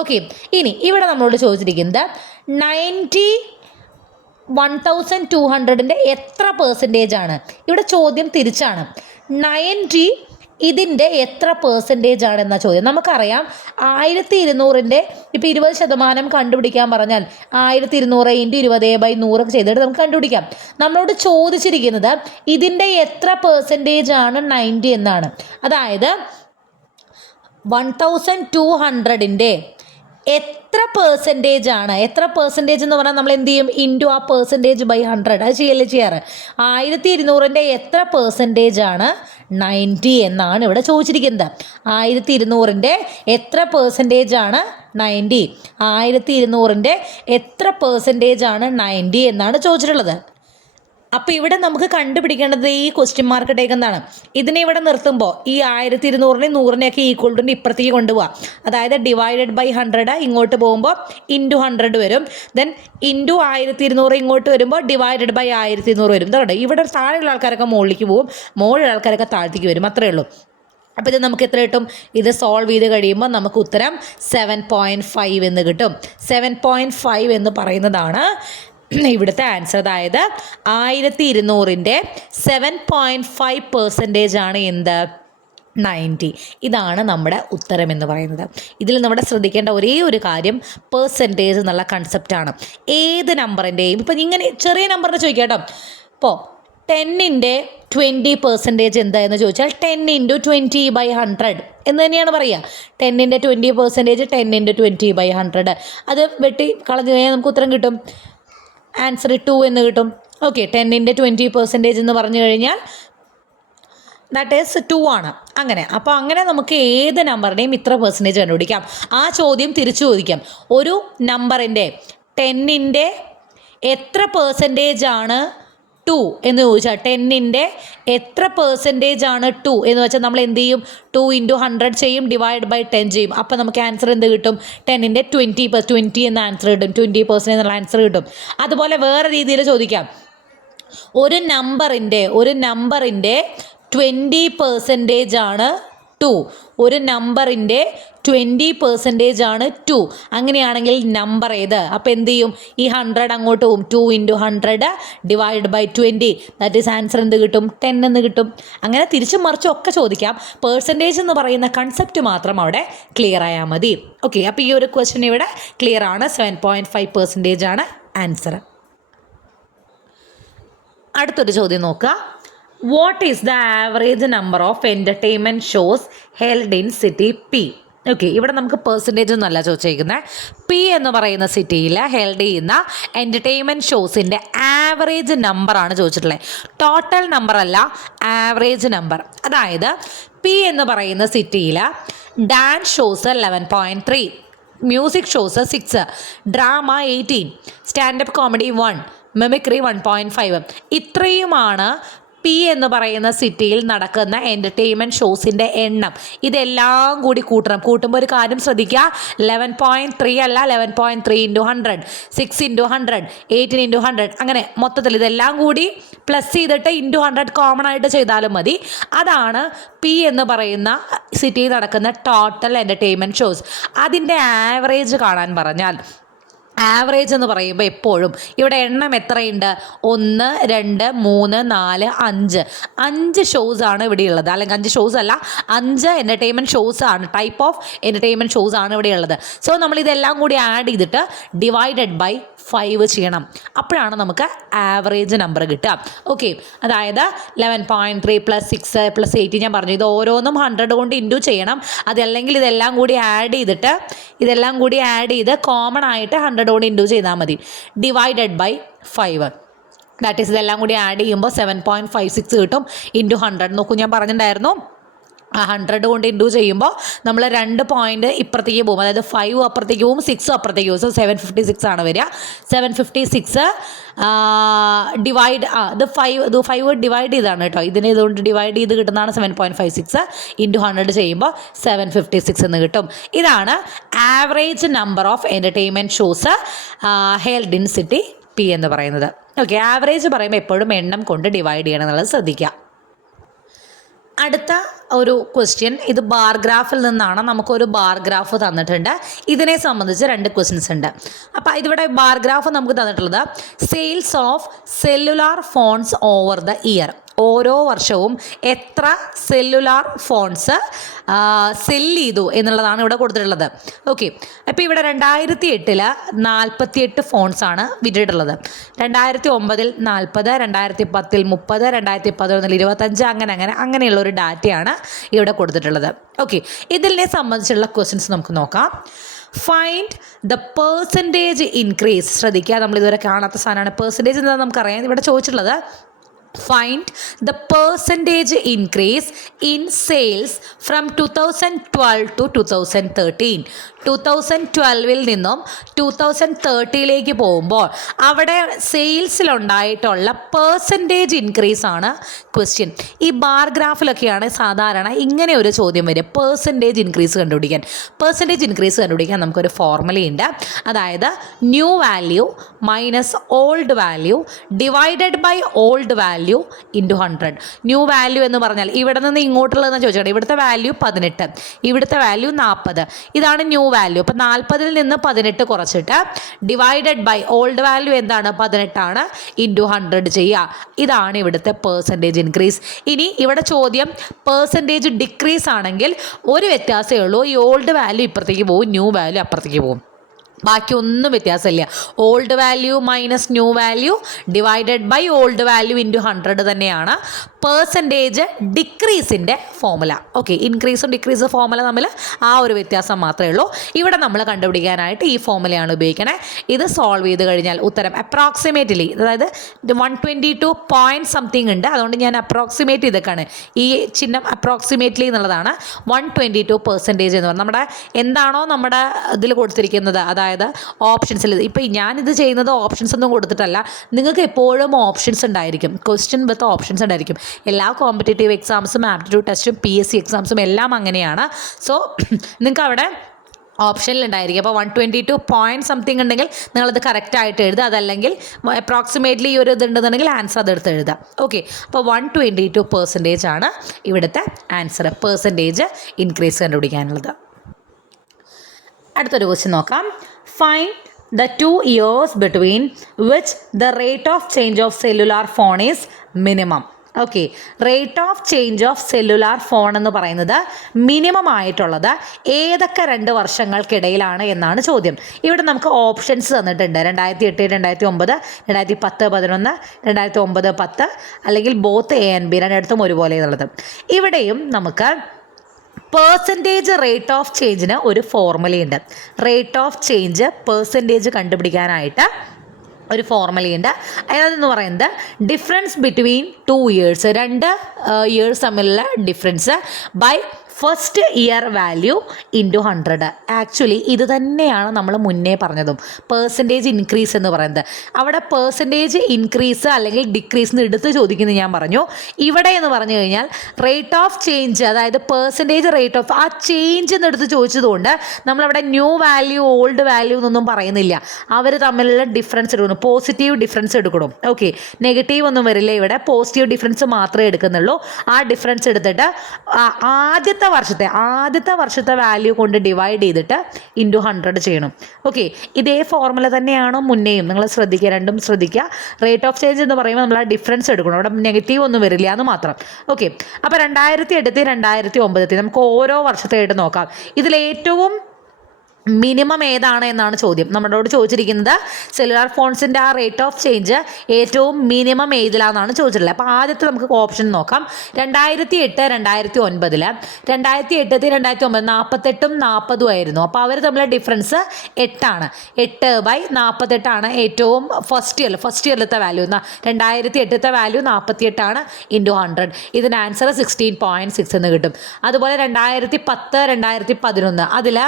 ഓക്കെ, ഇനി ഇവിടെ നമ്മളോട് ചോദിച്ചിരിക്കുന്നത് 1200ൻ്റെ എത്ര പെർസെൻറ്റേജ് ആണ്? ഇവിടെ ചോദ്യം തിരിച്ചാണ്. 90 ഇതിൻ്റെ എത്ര പെർസെൻറ്റേജ് ആണെന്ന ചോദ്യം. നമുക്കറിയാം 1200ൻ്റെ ഇപ്പോൾ 20% കണ്ടുപിടിക്കാൻ പറഞ്ഞാൽ 1200 ഇൻറ്റു 20/100 ചെയ്തിട്ട് നമുക്ക് കണ്ടുപിടിക്കാം. നമ്മളോട് ചോദിച്ചിരിക്കുന്നത് ഇതിൻ്റെ എത്ര പെർസെൻറ്റേജ് ആണ് 90 എന്നാണ്. അതായത് 1200ൻ്റെ എത്ര പെർസെൻറ്റേജ് ആണ്? എത്ര പെർസെൻറ്റേജ് എന്ന് പറഞ്ഞാൽ നമ്മൾ എന്ത് ചെയ്യും? ഇൻറ്റു ആ പെർസെൻറ്റേജ് ബൈ 100. അത് ചെയ്യല്ലേ ചെയ്യാറ്. 1200ൻ്റെ എത്ര പെർസെൻറ്റേജ് ആണ് 90 എന്നാണ് ഇവിടെ ചോദിച്ചിരിക്കുന്നത്. 1200ൻ്റെ എത്ര പെർസെൻറ്റേജ് ആണ് 90? 1200ൻ്റെ എത്ര പെർസെൻറ്റേജ് ആണ് 90 എന്നാണ് ചോദിച്ചിട്ടുള്ളത്. അപ്പോൾ ഇവിടെ നമുക്ക് കണ്ടുപിടിക്കേണ്ടത് ഈ ക്വസ്റ്റ്യൻ മാർക്ക് ടേക്കുന്നതാണ്. ഇതിനെ ഇവിടെ നിർത്തുമ്പോൾ ഈ 1200നെ 100നെയൊക്കെ ഈക്വൽ ടു ഇപ്പുറത്തേക്ക് കൊണ്ടുപോകാം. അതായത് ഡിവൈഡഡ് ബൈ 100 ഇങ്ങോട്ട് പോകുമ്പോൾ ഇൻറ്റു 100 വരും. ദെൻ ഇൻറ്റു 1200 ഇങ്ങോട്ട് വരുമ്പോൾ ഡിവൈഡഡ് ബൈ 1200 വരും. ഇതുകൊണ്ട് ഇവിടെ താഴെയുള്ള ആൾക്കാരൊക്കെ മുകളിലേക്ക് പോകും, മുകളിലുള്ള ആൾക്കാരൊക്കെ താഴത്തേക്ക് വരും. അത്രയേ ഉള്ളൂ. അപ്പോൾ ഇത് നമുക്ക് എത്ര കിട്ടും? ഇത് സോൾവ് ചെയ്ത് കഴിയുമ്പോൾ നമുക്ക് ഉത്തരം 7.5 എന്ന് കിട്ടും. 7.5 എന്ന് പറയുന്നതാണ് ഇവിടുത്തെ ആൻസർ. അതായത് 1200-ൻ്റെ 7.5% ആണ് എന്ത്? 90. ഇതാണ് നമ്മുടെ ഉത്തരം എന്ന് പറയുന്നത്. ഇതിൽ നമ്മുടെ ശ്രദ്ധിക്കേണ്ട ഒരേ ഒരു കാര്യം പെർസെൻറ്റേജ് എന്നുള്ള കൺസെപ്റ്റാണ്. ഏത് നമ്പറിൻ്റെയും ഇപ്പം ഇങ്ങനെ ചെറിയ നമ്പറിന് ചോദിക്കാം കേട്ടോ. ഇപ്പോൾ 10-ൻ്റെ 20% എന്താ എന്ന് ചോദിച്ചാൽ 10 × 20/100 എന്ന് തന്നെയാണ് പറയുക. 10-ൻ്റെ 20% 10 × 20/100. അത് വെട്ടി കളഞ്ഞു കഴിഞ്ഞാൽ നമുക്ക് ഉത്തരം കിട്ടും. ആൻസർ 2 എന്ന് കിട്ടും. ഓക്കെ, 10-ൻ്റെ 20% എന്ന് പറഞ്ഞു കഴിഞ്ഞാൽ ദാറ്റ് ഈസ് 2 ആണ്. അപ്പോൾ അങ്ങനെ നമുക്ക് ഏത് നമ്പറിൻ്റെയും ഇത്ര പെർസെൻറ്റേജ് കണ്ടുപിടിക്കാം. ആ ചോദ്യം തിരിച്ചു ചോദിക്കാം. ഒരു നമ്പറിൻ്റെ 10-ൻ്റെ എത്ര പെർസെൻറ്റേജ് ആണ് 2 എന്ന് ചോദിച്ചാൽ 10-ൻ്റെ എത്ര പെർസെൻറ്റേജ് ആണ് 2 എന്ന് വെച്ചാൽ നമ്മൾ എന്ത് ചെയ്യും? 2 × 100 ചെയ്യും, /10 ചെയ്യും. അപ്പോൾ നമുക്ക് ആൻസർ എന്ത് കിട്ടും? 10-ൻ്റെ 20 എന്ന ആൻസർ കിട്ടും. 20% എന്നുള്ള ആൻസർ കിട്ടും. അതുപോലെ വേറെ രീതിയിൽ ചോദിക്കാം. ഒരു നമ്പറിൻ്റെ 20% ആണ് 2. ഒരു നമ്പറിൻ്റെ 20% ആണ് 2. അങ്ങനെയാണെങ്കിൽ നമ്പർ ഏത്? അപ്പോൾ എന്ത് ചെയ്യും? ഈ 100 അങ്ങോട്ട് പോകും. 2 × 100 /20. ദാറ്റ് ഈസ് ആൻസർ എന്ത് കിട്ടും? 10 എന്ന് കിട്ടും. അങ്ങനെ തിരിച്ചും മറിച്ചും ഒക്കെ ചോദിക്കാം. പേഴ്സൻറ്റേജ് എന്ന് പറയുന്ന കൺസെപ്റ്റ് മാത്രം അവിടെ ക്ലിയർ ആയാൽ മതി. ഓക്കെ, അപ്പോൾ ഈ ഒരു ക്വസ്റ്റ്യൻ ഇവിടെ ക്ലിയർ ആണ്. 7.5% ആണ് ആൻസർ. അടുത്തൊരു ചോദ്യം നോക്കുക. What is the average number of entertainment shows held in city P? Okay, ഇവിടെ നമുക്ക് പെർസെൻറ്റേജ് ഒന്നുമല്ല ചോദിച്ചിരിക്കുന്നത്. പി എന്ന് പറയുന്ന സിറ്റിയിൽ ഹെൽഡ് ചെയ്യുന്ന എൻ്റർടൈൻമെൻറ്റ് ഷോസിൻ്റെ ആവറേജ് നമ്പറാണ് ചോദിച്ചിട്ടുള്ളത്. ടോട്ടൽ നമ്പർ അല്ല, ആവറേജ് നമ്പർ. അതായത് പി എന്ന് പറയുന്ന സിറ്റിയിൽ dance shows 11.3, music shows 6, drama 18, stand up comedy 1, mimicry 1.5. ഇത്രയുമാണ് പി എന്ന് പറയുന്ന സിറ്റിയിൽ നടക്കുന്ന എൻ്റർടൈൻമെൻറ്റ് ഷോസിൻ്റെ എണ്ണം. ഇതെല്ലാം കൂടി കൂട്ടണം. കൂട്ടുമ്പോൾ ഒരു കാര്യം ശ്രദ്ധിക്കുക. 11.3 അല്ല, 11.3 × 100, 6 × 100, 18 × 100, അങ്ങനെ മൊത്തത്തിൽ ഇതെല്ലാം കൂടി പ്ലസ് ചെയ്തിട്ട് × 100 കോമൺ ആയിട്ട് ചെയ്താലും മതി. അതാണ് പി എന്ന് പറയുന്ന സിറ്റിയിൽ നടക്കുന്ന ടോട്ടൽ എൻ്റർടൈൻമെൻറ്റ് ഷോസ്. അതിൻ്റെ ആവറേജ് കാണാൻ പറഞ്ഞാൽ, ആവറേജ് എന്ന് പറയുമ്പോൾ എപ്പോഴും ഇവിടെ എണ്ണം എത്രയുണ്ട്? 1, 2, 3, 4, 5 ഷോസാണ് ഇവിടെ ഉള്ളത്. അല്ലെങ്കിൽ 5 ഷോസ് അല്ല, 5 എൻ്റർടൈൻമെൻറ്റ് ഷോസ് ആണ്, ടൈപ്പ് ഓഫ് എൻ്റർടൈൻമെൻറ്റ് ഷോസ് ആണ് ഇവിടെ ഉള്ളത്. സോ നമ്മൾ ഇതെല്ലാം കൂടി ആഡ് ചെയ്തിട്ട് /5 ചെയ്യണം. അപ്പോഴാണ് നമുക്ക് ആവറേജ് നമ്പർ കിട്ടുക. ഓക്കെ, അതായത് 11.3 + 6 + 8 ഞാൻ പറഞ്ഞു. ഇത് ഓരോന്നും 100 കൊണ്ട് ഇൻറ്റു ചെയ്യണം. അതല്ലെങ്കിൽ ഇതെല്ലാം കൂടി ആഡ് ചെയ്ത് കോമൺ ആയിട്ട് 100 കൊണ്ട് ഇൻറ്റു ചെയ്താൽ മതി. /5. ദാറ്റ് ഈസ് ഇതെല്ലാം കൂടി ആഡ് ചെയ്യുമ്പോൾ 7.56 കിട്ടും. × 100 നോക്കൂ, ഞാൻ പറഞ്ഞിട്ടുണ്ടായിരുന്നു 100 കൊണ്ട് ഇൻറ്റു ചെയ്യുമ്പോൾ നമ്മൾ 2 പോയിൻറ്റ് ഇപ്പുറത്തേക്ക് പോകും. അതായത് 5 അപ്പുറത്തേക്ക് പോകും, 6 അപ്പുറത്തേക്ക് പോകും. സോ 756 ആണ് വരിക. 756 ഇത് 5 ഡിവൈഡ് ചെയ്താണ് കേട്ടോ. ഇതിനെ ഇതുകൊണ്ട് ഡിവൈഡ് ചെയ്ത് കിട്ടുന്നതാണ് 7.56. × 100 ചെയ്യുമ്പോൾ 756 എന്ന് കിട്ടും. ഇതാണ് average number of entertainment shows held in city P എന്ന് പറയുന്നത്. ഓക്കെ, ആവറേജ് പറയുമ്പോൾ എപ്പോഴും എണ്ണം കൊണ്ട് ഡിവൈഡ് ചെയ്യണം എന്നുള്ളത് ശ്രദ്ധിക്കുക. അടുത്ത ഒരു ക്വസ്റ്റ്യൻ, ഇത് ബാർ ഗ്രാഫിൽ നിന്നാണ്. നമുക്കൊരു ബാർ ഗ്രാഫ് തന്നിട്ടുണ്ട്. ഇതിനെ സംബന്ധിച്ച് 2 ക്വസ്റ്റ്യൻസ് ഉണ്ട്. അപ്പോൾ ഇതിവിടെ ബാർ ഗ്രാഫ് നമുക്ക് തന്നിട്ടുള്ളത് sales of cellular phones over the year. ഓരോ വർഷവും എത്ര സെല്ലുലാർ ഫോൺസ് സെല്ല് ചെയ്തു എന്നുള്ളതാണ് ഇവിടെ കൊടുത്തിട്ടുള്ളത്. ഓക്കെ, അപ്പോൾ ഇവിടെ 2008 48 ഫോൺസാണ് വിറ്റിട്ടുള്ളത്. 2009 40, 2010 30, 2011 25, അങ്ങനെയുള്ളൊരു ഡാറ്റയാണ് ഇവിടെ കൊടുത്തിട്ടുള്ളത്. ഓക്കെ, ഇതിനെ സംബന്ധിച്ചുള്ള ക്വസ്റ്റ്യൻസ് നമുക്ക് നോക്കാം. Find the percentage increase. ശ്രദ്ധിക്കുക, നമ്മളിതുവരെ കാണാത്ത സാധനമാണ്. പെർസെൻറ്റേജ് എന്താണെന്ന് നമുക്കറിയാം. ഇവിടെ ചോദിച്ചിട്ടുള്ളത് find the percentage increase in sales from 2012 to 2013. 2012 നിന്നും 2030 പോകുമ്പോൾ അവിടെ സെയിൽസിലുണ്ടായിട്ടുള്ള പെർസെൻറ്റേജ് ഇൻക്രീസ് ആണ് ക്വസ്റ്റ്യൻ. ഈ ബാർ ഗ്രാഫിലൊക്കെയാണ് സാധാരണ ഇങ്ങനെ ഒരു ചോദ്യം വരിക, പെർസെൻറ്റേജ് ഇൻക്രീസ് കണ്ടുപിടിക്കാൻ. പെർസെൻറ്റേജ് ഇൻക്രീസ് കണ്ടുപിടിക്കാൻ നമുക്കൊരു ഫോർമുലയുണ്ട്. അതായത് new value minus old value divided by old value value into 100. New value എന്ന് പറഞ്ഞാൽ ഇവിടെ നിന്ന് ഇങ്ങോട്ടുള്ളതെന്ന് ചോദിച്ചോട്ടെ. ഇവിടുത്തെ വാല്യൂ 18, ഇവിടുത്തെ വാല്യൂ 40. ഇതാണ് ന്യൂ വാല്യൂ. അപ്പോൾ 40-ൽ നിന്ന് 18 കുറച്ചിട്ട് ഡിവൈഡഡ് ബൈ ഓൾഡ് വാല്യൂ എന്താണ് 18 ആണ്, ഇൻറ്റു 100 ചെയ്യുക. ഇതാണ് ഇവിടുത്തെ പെർസെൻറ്റേജ് ഇൻക്രീസ്. ഇനി ഇവിടെ ചോദ്യം പെർസെൻറ്റേജ് ഡിക്രീസ് ആണെങ്കിൽ ഒരു വ്യത്യാസമേ ഉള്ളൂ. ഈ ഓൾഡ് വാല്യൂ ഇപ്പുറത്തേക്ക് പോകും, ന്യൂ വാല്യൂ അപ്പുറത്തേക്ക് പോകും. ബാക്കി ഒന്നും വ്യത്യാസമില്ല. Old value minus new value divided by old value into 100 തന്നെയാണ് പെർസെൻറ്റേജ് ഡിക്രീസിൻ്റെ ഫോമുല. ഓക്കെ, ഇൻക്രീസും ഡിക്രീസും ഫോമുല തമ്മിൽ ആ ഒരു വ്യത്യാസം മാത്രമേ ഉള്ളൂ. ഇവിടെ നമ്മൾ കണ്ടുപിടിക്കാനായിട്ട് ഈ ഫോമുലയാണ് ഉപയോഗിക്കണേ. ഇത് സോൾവ് ചെയ്ത് കഴിഞ്ഞാൽ ഉത്തരം അപ്രോക്സിമേറ്റ്ലി, അതായത് 122 പോയിൻറ്റ് സംതിങ് ഉണ്ട്, അതുകൊണ്ട് ഞാൻ അപ്രോക്സിമേറ്റ് ചെയ്തേക്കാണ്. ഈ ചിഹ്നം അപ്രോക്സിമേറ്റ്ലി എന്നുള്ളതാണ്. 122% എന്ന് പറഞ്ഞാൽ നമ്മുടെ എന്താണോ നമ്മുടെ ഇതിൽ കൊടുത്തിരിക്കുന്നത്, അതായത് ഓപ്ഷൻസിൽ. ഇപ്പോൾ ഞാനിത് ചെയ്യുന്നത് ഓപ്ഷൻസ് ഒന്നും കൊടുത്തിട്ടല്ല. നിങ്ങൾക്ക് എപ്പോഴും ഓപ്ഷൻസ് ഉണ്ടായിരിക്കും, ക്വസ്റ്റ്യൻ വിത്ത് ഓപ്ഷൻസ് ഉണ്ടായിരിക്കും. എല്ലാ കോമ്പറ്റേറ്റീവ് എക്സാംസും ആപ്റ്റിറ്റ്യൂഡ് ടെസ്റ്റും PSC എക്സാംസും എല്ലാം അങ്ങനെയാണ്. സോ നിങ്ങൾക്ക് അവിടെ ഓപ്ഷനിലുണ്ടായിരിക്കും. അപ്പോൾ 122 പോയിൻറ്റ് സംതിങ് ഉണ്ടെങ്കിൽ നിങ്ങളത് കറക്റ്റായിട്ട് എഴുതുക. അതല്ലെങ്കിൽ അപ്രോക്സിമേറ്റ്ലി ഒരു ഇതുണ്ടെന്നുണ്ടെങ്കിൽ ആൻസർ അതെടുത്ത് എഴുതുക. ഓക്കെ, അപ്പോൾ 122% ആണ് ഇവിടുത്തെ ആൻസർ, പെർസെൻറ്റേജ് ഇൻക്രീസ് കണ്ടുപിടിക്കാനുള്ളത്. അടുത്തൊരു ക്വസ്റ്റ്യൻ നോക്കാം. Find the 2 years between which the rate of change of cellular phone is minimum. Okay, rate of change of cellular phone എന്ന് പറയുന്നത് മിനിമം ആയിട്ടുള്ളത് ഏതൊക്കെ 2 വർഷങ്ങൾക്കിടയിലാണ് എന്നാണ് ചോദ്യം. ഇവിടെ നമുക്ക് ഓപ്ഷൻസ് തന്നിട്ടുണ്ട്. 2008, 2009, 2010, 2011, 2009, 2010, അല്ലെങ്കിൽ ബോത്ത് A and B രണ്ടിടത്തും ഒരുപോലെ എന്നുള്ളത്. ഇവിടെയും നമുക്ക് പെർസെൻറ്റേജ് റേറ്റ് ഓഫ് ചേഞ്ചിന് ഒരു ഫോർമുലയുണ്ട്. റേറ്റ് ഓഫ് ചേഞ്ച് പെർസെൻറ്റേജ് കണ്ടുപിടിക്കാനായിട്ട് ഒരു ഫോർമുലയുണ്ട്. അതെന്ന് പറയുന്നത് ഡിഫറൻസ് ബിറ്റ്വീൻ 2 ഇയേഴ്സ്, 2 ഇയേഴ്സ് തമ്മിലുള്ള difference by first year value into 100. Actually ഇത് തന്നെയാണ് നമ്മൾ മുന്നേ പറഞ്ഞതും പെർസെൻറ്റേജ് ഇൻക്രീസ് എന്ന് പറയുന്നത്. അവിടെ പെർസെൻറ്റേജ് ഇൻക്രീസ് അല്ലെങ്കിൽ ഡിക്രീസ് എടുത്ത് ചോദിക്കുന്നത് ഞാൻ പറഞ്ഞു. ഇവിടെ എന്ന് പറഞ്ഞു കഴിഞ്ഞാൽ റേറ്റ് ഓഫ് ചേഞ്ച്, അതായത് പെർസെൻറ്റേജ് റേറ്റ് ഓഫ് ആ ചേഞ്ച് എന്നെടുത്ത് ചോദിച്ചതുകൊണ്ട് നമ്മളവിടെ ന്യൂ വാല്യൂ ഓൾഡ് വാല്യൂ എന്നൊന്നും പറയുന്നില്ല. അവർ തമ്മിലുള്ള ഡിഫറൻസ് എടുക്കണം, പോസിറ്റീവ് ഡിഫറൻസ് എടുക്കണം. ഓക്കെ, നെഗറ്റീവ് ഒന്നും വരില്ല. ഇവിടെ പോസിറ്റീവ് ഡിഫറൻസ് മാത്രമേ എടുക്കുന്നുള്ളൂ. ആ ഡിഫറൻസ് എടുത്തിട്ട് ആദ്യത്തെ വർഷത്തെ വാല്യൂ കൊണ്ട് ഡിവൈഡ് ചെയ്തിട്ട് ഇൻറ്റു 100 ചെയ്യണം. ഓക്കെ, ഇതേ ഫോർമുല തന്നെയാണോ മുന്നേയും, നിങ്ങൾ ശ്രദ്ധിക്കുക, രണ്ടും ശ്രദ്ധിക്കുക. റേറ്റ് ഓഫ് ചേഞ്ച് എന്ന് പറയുമ്പോൾ നമ്മൾ ആ ഡിഫറൻസ് എടുക്കണം, അവിടെ നെഗറ്റീവ് ഒന്നും വരില്ല എന്ന് മാത്രം. ഓക്കെ, അപ്പോൾ 2008, 2009 നമുക്ക് ഓരോ വർഷത്തെയായിട്ട് നോക്കാം. ഇതിലേറ്റവും മിനിമം ഏതാണ് എന്നാണ് ചോദ്യം. നമ്മളോട് ചോദിച്ചിരിക്കുന്നത് സെല്ലുലാർ ഫോൺസിൻ്റെ ആ റേറ്റ് ഓഫ് ചേഞ്ച് ഏറ്റവും മിനിമം ഏതിലാണെന്നാണ് ചോദിച്ചിട്ടുള്ളത്. അപ്പോൾ ആദ്യത്തെ നമുക്ക് ഓപ്ഷൻ നോക്കാം. 2008, 2009. 2008, 2009 48ഉം 40ഉം ആയിരുന്നു. അപ്പോൾ അവർ തമ്മിലുള്ള ഡിഫറൻസ് 8 ആണ്. 8/48 ആണ് ഏറ്റവും ഫസ്റ്റ് ഇയറിലത്തെ വാല്യൂ. 2008 വാല്യൂ 48 ആണ് ഇൻറ്റു 100. ഇതിന് ആൻസർ 16.6 എന്ന് കിട്ടും. അതുപോലെ 2010, 2011 അതിൽ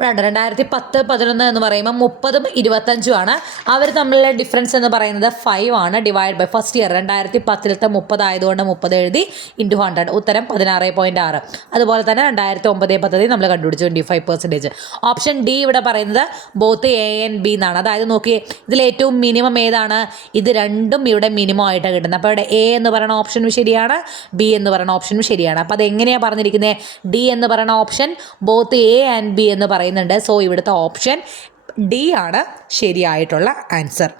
2010, 2011 എന്ന് പറയുമ്പോൾ 30ഉം 25ഉം ആണ്. അവർ തമ്മിലുള്ള ഡിഫറൻസ് എന്ന് പറയുന്നത് 5 ആണ്. ഡിവൈഡ് ബൈ ഫസ്റ്റ് ഇയർ 2010 30 ആയതുകൊണ്ട് 30 എഴുതി ഇൻറ്റു 100. ഉത്തരം 16.6. അതുപോലെ തന്നെ 2009 പദ്ധതി നമ്മൾ കണ്ടുപിടിച്ചു 25%. ഓപ്ഷൻ ഡി ഇവിടെ പറയുന്നത് ബോത്ത് A and B എന്നാണ്. അതായത് നോക്കിയേ, ഇതിൽ ഏറ്റവും മിനിമം ഏതാണ്? ഇത് രണ്ടും ഇവിടെ മിനിമം ആയിട്ടാണ് കിട്ടുന്നത്. അപ്പോൾ ഇവിടെ A എന്ന് പറയുന്ന ഓപ്ഷനും ശരിയാണ്, B എന്ന് പറയുന്ന ഓപ്ഷനും ശരിയാണ്. അപ്പോൾ അതെങ്ങനെയാണ് പറഞ്ഞിരിക്കുന്നത്? ഡി എന്ന് പറയുന്ന option both A and B എന്ന് പറയുന്നത്. സോ ഇവിടുത്തെ ഓപ്ഷൻ ഡി ആണ് ശരിയായിട്ടുള്ള ആൻസർ.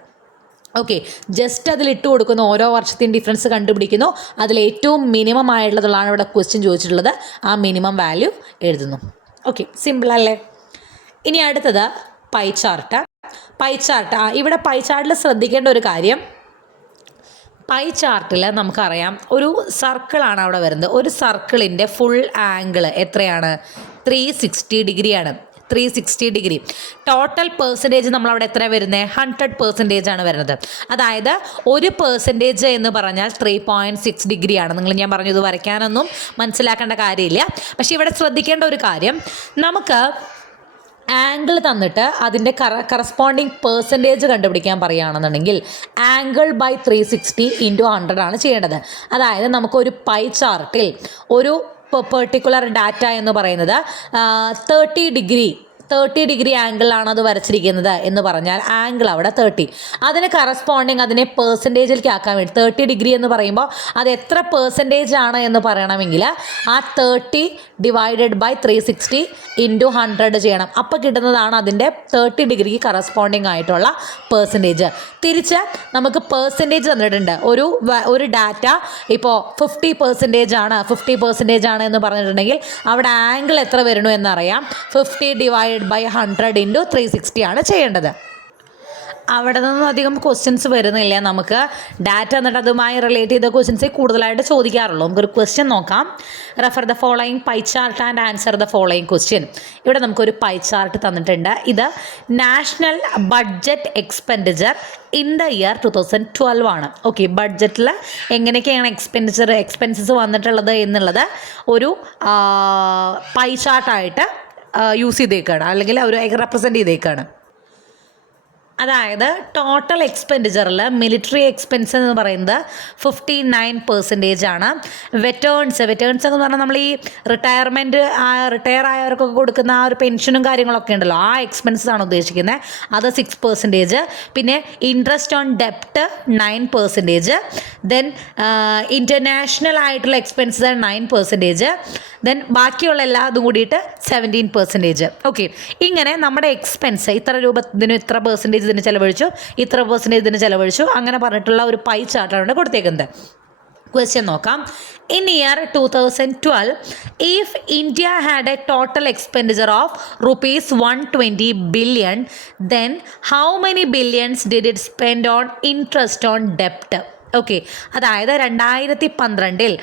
ഓക്കെ, ജസ്റ്റ് അതിലിട്ട് കൊടുക്കുന്നു, ഓരോ വർഷത്തെയും ഡിഫറൻസ് കണ്ടുപിടിക്കുന്നു, അതിൽ ഏറ്റവും മിനിമം ആയിട്ടുള്ളതാണ് ഇവിടെ ക്വസ്റ്റ്യൻ ചോദിച്ചിട്ടുള്ളത്. ആ മിനിമം വാല്യൂ എഴുതുന്നു. ഓക്കെ, സിമ്പിൾ അല്ലേ? ഇനി അടുത്തത് പൈ ചാർട്ട്. ഇവിടെ പൈ ചാർട്ടിൽ ശ്രദ്ധിക്കേണ്ട ഒരു കാര്യം, പൈ ചാർട്ടിൽ നമുക്കറിയാം ഒരു സർക്കിളാണ് അവിടെ വരുന്നത്. ഒരു സർക്കിളിൻ്റെ ഫുൾ ആംഗിൾ എത്രയാണ്? 360 ഡിഗ്രിയാണ്. 360 ഡിഗ്രി. ടോട്ടൽ പെർസെൻറ്റേജ് നമ്മളവിടെ എത്ര വരുന്നത്? 100% ആണ് വരുന്നത്. അതായത് 1% എന്ന് പറഞ്ഞാൽ 3.6 ഡിഗ്രിയാണ്. ഞാൻ പറഞ്ഞു ഇത് വരയ്ക്കാനൊന്നും മനസ്സിലാക്കേണ്ട കാര്യമില്ല. പക്ഷേ ഇവിടെ ശ്രദ്ധിക്കേണ്ട ഒരു കാര്യം, നമുക്ക് ആംഗിൾ തന്നിട്ട് അതിൻ്റെ കറസ്പോണ്ടിങ് പെർസെൻറ്റേജ് കണ്ടുപിടിക്കാൻ പറയുകയാണെന്നുണ്ടെങ്കിൽ ആംഗിൾ ബൈ 360 ഇൻറ്റു 100 ആണ് ചെയ്യേണ്ടത്. അതായത് നമുക്കൊരു പൈ ചാർട്ടിൽ ഒരു പെർട്ടിക്കുലർ ഡാറ്റ എന്ന് പറയുന്നത് 30 30 ഡിഗ്രി ആംഗിളാണ് അത് വരച്ചിരിക്കുന്നത് എന്ന് പറഞ്ഞാൽ ആംഗിൾ അവിടെ 30. അതിന് കറസ്പോണ്ടിങ് അതിനെ പെർസെൻറ്റേജിലേക്ക് ആക്കാൻ വേണ്ടി 30 ഡിഗ്രി എന്ന് പറയുമ്പോൾ അത് എത്ര പെർസെൻറ്റേജ് ആണ് എന്ന് പറയണമെങ്കിൽ ആ 30 ഡിവൈഡഡ് ബൈ 360 ഇൻറ്റു 100 ചെയ്യണം. അപ്പോൾ കിട്ടുന്നതാണ് അതിൻ്റെ 30 ഡിഗ്രിക്ക് കറസ്പോണ്ടിങ് ആയിട്ടുള്ള പെർസെൻറ്റേജ്. തിരിച്ച് നമുക്ക് പെർസെൻറ്റേജ് തന്നിട്ടുണ്ട്. ഒരു ഡാറ്റ ഇപ്പോൾ 50% ആണ് എന്ന് പറഞ്ഞിട്ടുണ്ടെങ്കിൽ അവിടെ ആംഗിൾ എത്ര വരുന്നു എന്നറിയാം. 50 ഡിവൈഡ് ബൈ 100 ഇൻറ്റു 360 ആണ് ചെയ്യേണ്ടത്. അവിടെ നിന്നും അധികം ക്വസ്റ്റ്യൻസ് വരുന്നില്ല. നമുക്ക് ഡാറ്റ എന്നിട്ട് അതുമായി റിലേറ്റ് ചെയ്ത ക്വസ്റ്റ്യൻസ് കൂടുതലായിട്ട് ചോദിക്കാറുള്ളൂ. നമുക്കൊരു ക്വസ്റ്റ്യൻ നോക്കാം. Refer the following pie chart and answer the following question. ഇവിടെ നമുക്കൊരു പൈ ചാർട്ട് തന്നിട്ടുണ്ട്. ഇത് national budget expenditure in the year 2012 ആണ്. ഓക്കെ, ബഡ്ജറ്റിൽ എങ്ങനെയൊക്കെയാണ് എക്സ്പെൻസസ് വന്നിട്ടുള്ളത് എന്നുള്ളത് ഒരു പൈ ചാർട്ടായിട്ട് യൂസ് ചെയ്തേക്കാണ്, അല്ലെങ്കിൽ ഒരു റെപ്രസെൻറ്റ് ചെയ്തേക്കാണ്. അതായത് ടോട്ടൽ എക്സ്പെൻഡിച്ചറിൽ മിലിറ്ററി എക്സ്പെൻസ് എന്ന് പറയുന്നത് 59% ആണ്. വെറ്റേൺസ് എന്ന് പറഞ്ഞാൽ നമ്മൾ ഈ റിട്ടയർ ആയവർക്കൊക്കെ കൊടുക്കുന്ന ആ ഒരു പെൻഷനും കാര്യങ്ങളൊക്കെ ഉണ്ടല്ലോ, ആ എക്സ്പെൻസസ് ആണ് ഉദ്ദേശിക്കുന്നത്. അത് 6%. പിന്നെ ഇൻട്രസ്റ്റ് ഓൺ ഡെപ്റ്റ് 9%. ദെൻ ഇൻ്റർനാഷണൽ ആയിട്ടുള്ള എക്സ്പെൻസസ് 9%. ദെൻ ബാക്കിയുള്ള എല്ലാ അതും കൂടിയിട്ട് 17%. ഓക്കെ, ഇങ്ങനെ നമ്മുടെ എക്സ്പെൻസ് ഇത്ര രൂപ ഇതിന് ഇത്ര പെർസെൻറ്റേജ് ഇതിന് ചിലവഴിച്ചു, ഇത്ര പെർസെൻറ്റേജ് ഇതിന് ചിലവഴിച്ചു, അങ്ങനെ പറഞ്ഞിട്ടുള്ള ഒരു പൈ ചാർട്ടാണ് കൊടുത്തേക്കുന്നത്. ക്വസ്റ്റ്യൻ നോക്കാം. In year 2012, if India had a total expenditure of rupees 120 billion, then how many billions did it spend on interest on debt? Okay, അതായത് 2012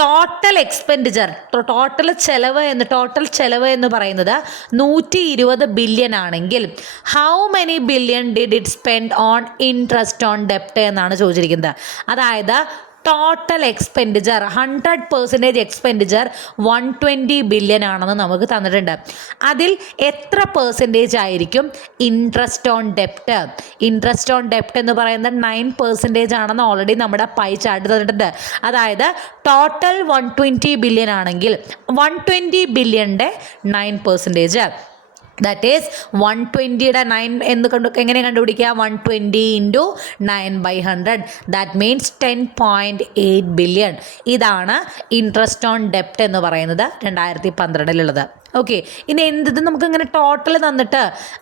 ടോട്ടൽ എക്സ്പെൻഡിച്ചർ, ടോട്ടൽ ചെലവ് എന്ന് പറയുന്നത് 120 ബില്യൺ ആണെങ്കിൽ how many billion did it spend on interest on ഡെപ്റ്റ് എന്നാണ് ചോദിച്ചിരിക്കുന്നത്. അതായത് ടോട്ടൽ എക്സ്പെൻഡിച്ചർ 100% എക്സ്പെൻഡിച്ചർ 120 ബില്യൺ ആണെന്ന് നമുക്ക് തന്നിട്ടുണ്ട്. അതിൽ എത്ര പെർസെൻറ്റേജ് ആയിരിക്കും ഇൻട്രസ്റ്റ് ഓൺ ഡെപ്റ്റ്? ഇൻട്രസ്റ്റ് ഓൺ ഡെപ്റ്റ് എന്ന് പറയുന്നത് 9% ആണെന്ന് ഓൾറെഡി നമ്മുടെ പൈ ചാർട്ട് തന്നിട്ടുണ്ട്. അതായത് ടോട്ടൽ 120 ബില്യൺ ആണെങ്കിൽ 120 ബില്യൻ്റെ 9%. ദാറ്റ് ഈസ് 120യുടെ 9 എങ്ങനെ കണ്ടുപിടിക്കുക? 120 ഇൻറ്റു 9/100. That means 10.8 billion. ഇതാണ് ഇൻട്രസ്റ്റ് ഓൺ ഡെപ്റ്റ് എന്ന് പറയുന്നത് 2012 ഓക്കെ, ഇനി ഇത് നമുക്ക് ഇങ്ങനെ ടോട്ടൽ തന്നിട്ട്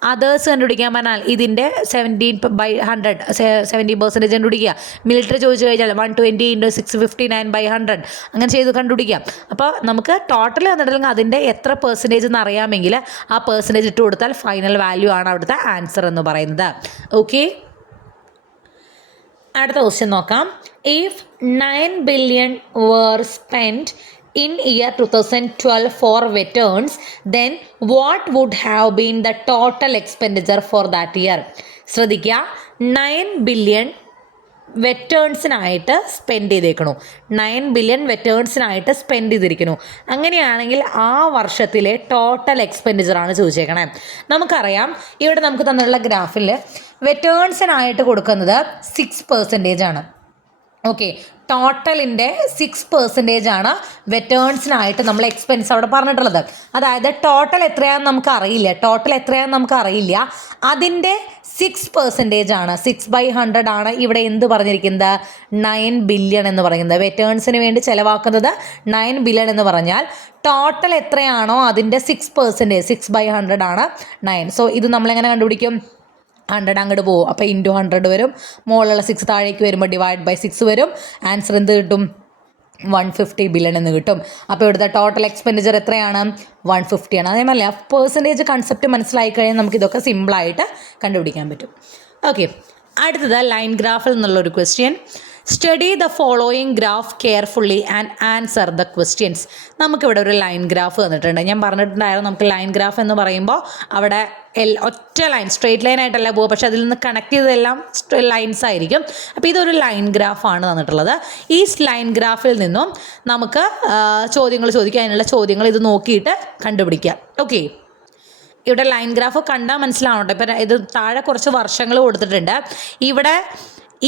അതേഴ്സ് കണ്ടുപിടിക്കാൻ പറഞ്ഞാൽ ഇതിൻ്റെ 70% കണ്ടുപിടിക്കുക. മിലിറ്ററി ചോദിച്ചു കഴിഞ്ഞാൽ 120 ഇൻറ്റു 659/100 അങ്ങനെ ചെയ്ത് കണ്ടുപിടിക്കാം. അപ്പോൾ നമുക്ക് ടോട്ടൽ തന്നിട്ടില്ലെങ്കിൽ അതിൻ്റെ എത്ര പെർസെൻറ്റേജ് എന്ന് അറിയാമെങ്കിൽ ആ പെർസെൻറ്റേജ് ഇട്ട് കൊടുത്താൽ ഫൈനൽ വാല്യൂ ആണ് അവിടുത്തെ ആൻസർ എന്ന് പറയുന്നത്. ഓക്കെ, അടുത്ത ക്വസ്റ്റ്യൻ നോക്കാം. If 9 billion were spent in year 2012 for veterans, then what would have been the total expenditure for that year? ശ്രദ്ധിക്കുക, 9 billion വെറ്റേൺസിനായിട്ട് സ്പെൻഡ് ചെയ്തേക്കണു. 9 ബില്യൺ വെറ്റേൺസിനായിട്ട് സ്പെൻഡ് ചെയ്തിരിക്കുന്നു. അങ്ങനെയാണെങ്കിൽ ആ വർഷത്തിലെ ടോട്ടൽ എക്സ്പെൻഡിച്ചറാണ് ചോദിച്ചേക്കണേ. നമുക്കറിയാം, ഇവിടെ നമുക്ക് തന്നിട്ടുള്ള ഗ്രാഫിൽ വെറ്റേൺസിനായിട്ട് കൊടുക്കുന്നത് 6% ആണ്. ഓക്കെ, ടോട്ടലിൻ്റെ 6% ആണ് വെറ്റേൺസിനായിട്ട് നമ്മൾ എക്സ്പെൻസ് അവിടെ പറഞ്ഞിട്ടുള്ളത്. അതായത് ടോട്ടൽ എത്രയാണെന്ന് നമുക്ക് അറിയില്ല. അതിൻ്റെ 6% ആണ്, 6/100 ആണ് ഇവിടെ എന്ത് പറഞ്ഞിരിക്കുന്നത്? 9 ബില്യൺ എന്ന് പറയുന്നത്. വെറ്റേൺസിന് വേണ്ടി ചിലവാക്കുന്നത് 9 ബില്യൺ എന്ന് പറഞ്ഞാൽ ടോട്ടൽ എത്രയാണോ അതിൻ്റെ 6%, 6/100 ആണ് 9. സോ ഇത് നമ്മളെങ്ങനെ കണ്ടുപിടിക്കും? 100 അങ്ങോട്ട് പോകും, അപ്പോൾ ഇൻറ്റു 100 വരും. മുകളിലുള്ള 6 താഴേക്ക് വരുമ്പോൾ ഡിവൈഡ് ബൈ 6 വരും. ആൻസർ എന്ത് കിട്ടും? 150 ബില്യൺ എന്ന് കിട്ടും. അപ്പോൾ ഇവിടുത്തെ ടോട്ടൽ എക്സ്പെൻഡിച്ചർ എത്രയാണ്? 150 ആണ്. അതേമാതിരി പെർസെൻറ്റേജ് കൺസെപ്റ്റ് മനസ്സിലായി കഴിഞ്ഞാൽ നമുക്കിതൊക്കെ സിമ്പിളായിട്ട് കണ്ടുപിടിക്കാൻ പറ്റും. ഓക്കെ, അടുത്തത് ലൈൻ ഗ്രാഫിൽ നിന്നുള്ളൊരു question. Study the following graph carefully and answer the questions. നമുക്കിവിടെ ഒരു ലൈൻ ഗ്രാഫ് തന്നിട്ടുണ്ട്. ഞാൻ പറഞ്ഞിട്ടുണ്ടായിരുന്നു നമുക്ക് ലൈൻ ഗ്രാഫ് എന്ന് പറയുമ്പോൾ അവിടെ ഒറ്റ ലൈൻ, സ്ട്രെയിറ്റ് ലൈൻ ആയിട്ടല്ല പോകുക, പക്ഷേ അതിൽ നിന്ന് കണക്ട് ചെയ്തതെല്ലാം ലൈൻസ് ആയിരിക്കും. അപ്പോൾ ഇതൊരു ലൈൻ ഗ്രാഫാണ് തന്നിട്ടുള്ളത്. ഈ ലൈൻ ഗ്രാഫിൽ നിന്നും നമുക്ക് ചോദ്യങ്ങൾ ചോദിക്കുക. അതിനുള്ള ചോദ്യങ്ങൾ ഇത് നോക്കിയിട്ട് കണ്ടുപിടിക്കാം. ഓക്കെ, ഇവിടെ ലൈൻ ഗ്രാഫ് കണ്ടാൽ മനസ്സിലാവട്ടെ. ഇപ്പം ഇത് താഴെ കുറച്ച് വർഷങ്ങൾ കൊടുത്തിട്ടുണ്ട്. ഇവിടെ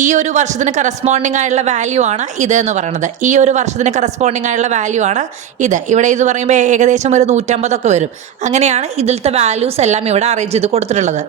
ഈ ഒരു വർഷത്തിന് കറസ്പോണ്ടിങ് ആയുള്ള വാല്യൂ ആണ് ഇത് എന്ന് പറയുന്നത്. ഈ ഒരു വർഷത്തിന് കറസ്പോണ്ടിങ് ആയുള്ള വാല്യൂ ആണ് ഇത്. ഇവിടെ ഇത് പറയുമ്പോൾ ഏകദേശം ഒരു 150 വരും. അങ്ങനെയാണ് ഇതിലത്തെ വാല്യൂസ് എല്ലാം ഇവിടെ അറേഞ്ച് ചെയ്ത് കൊടുത്തിട്ടുള്ളത്.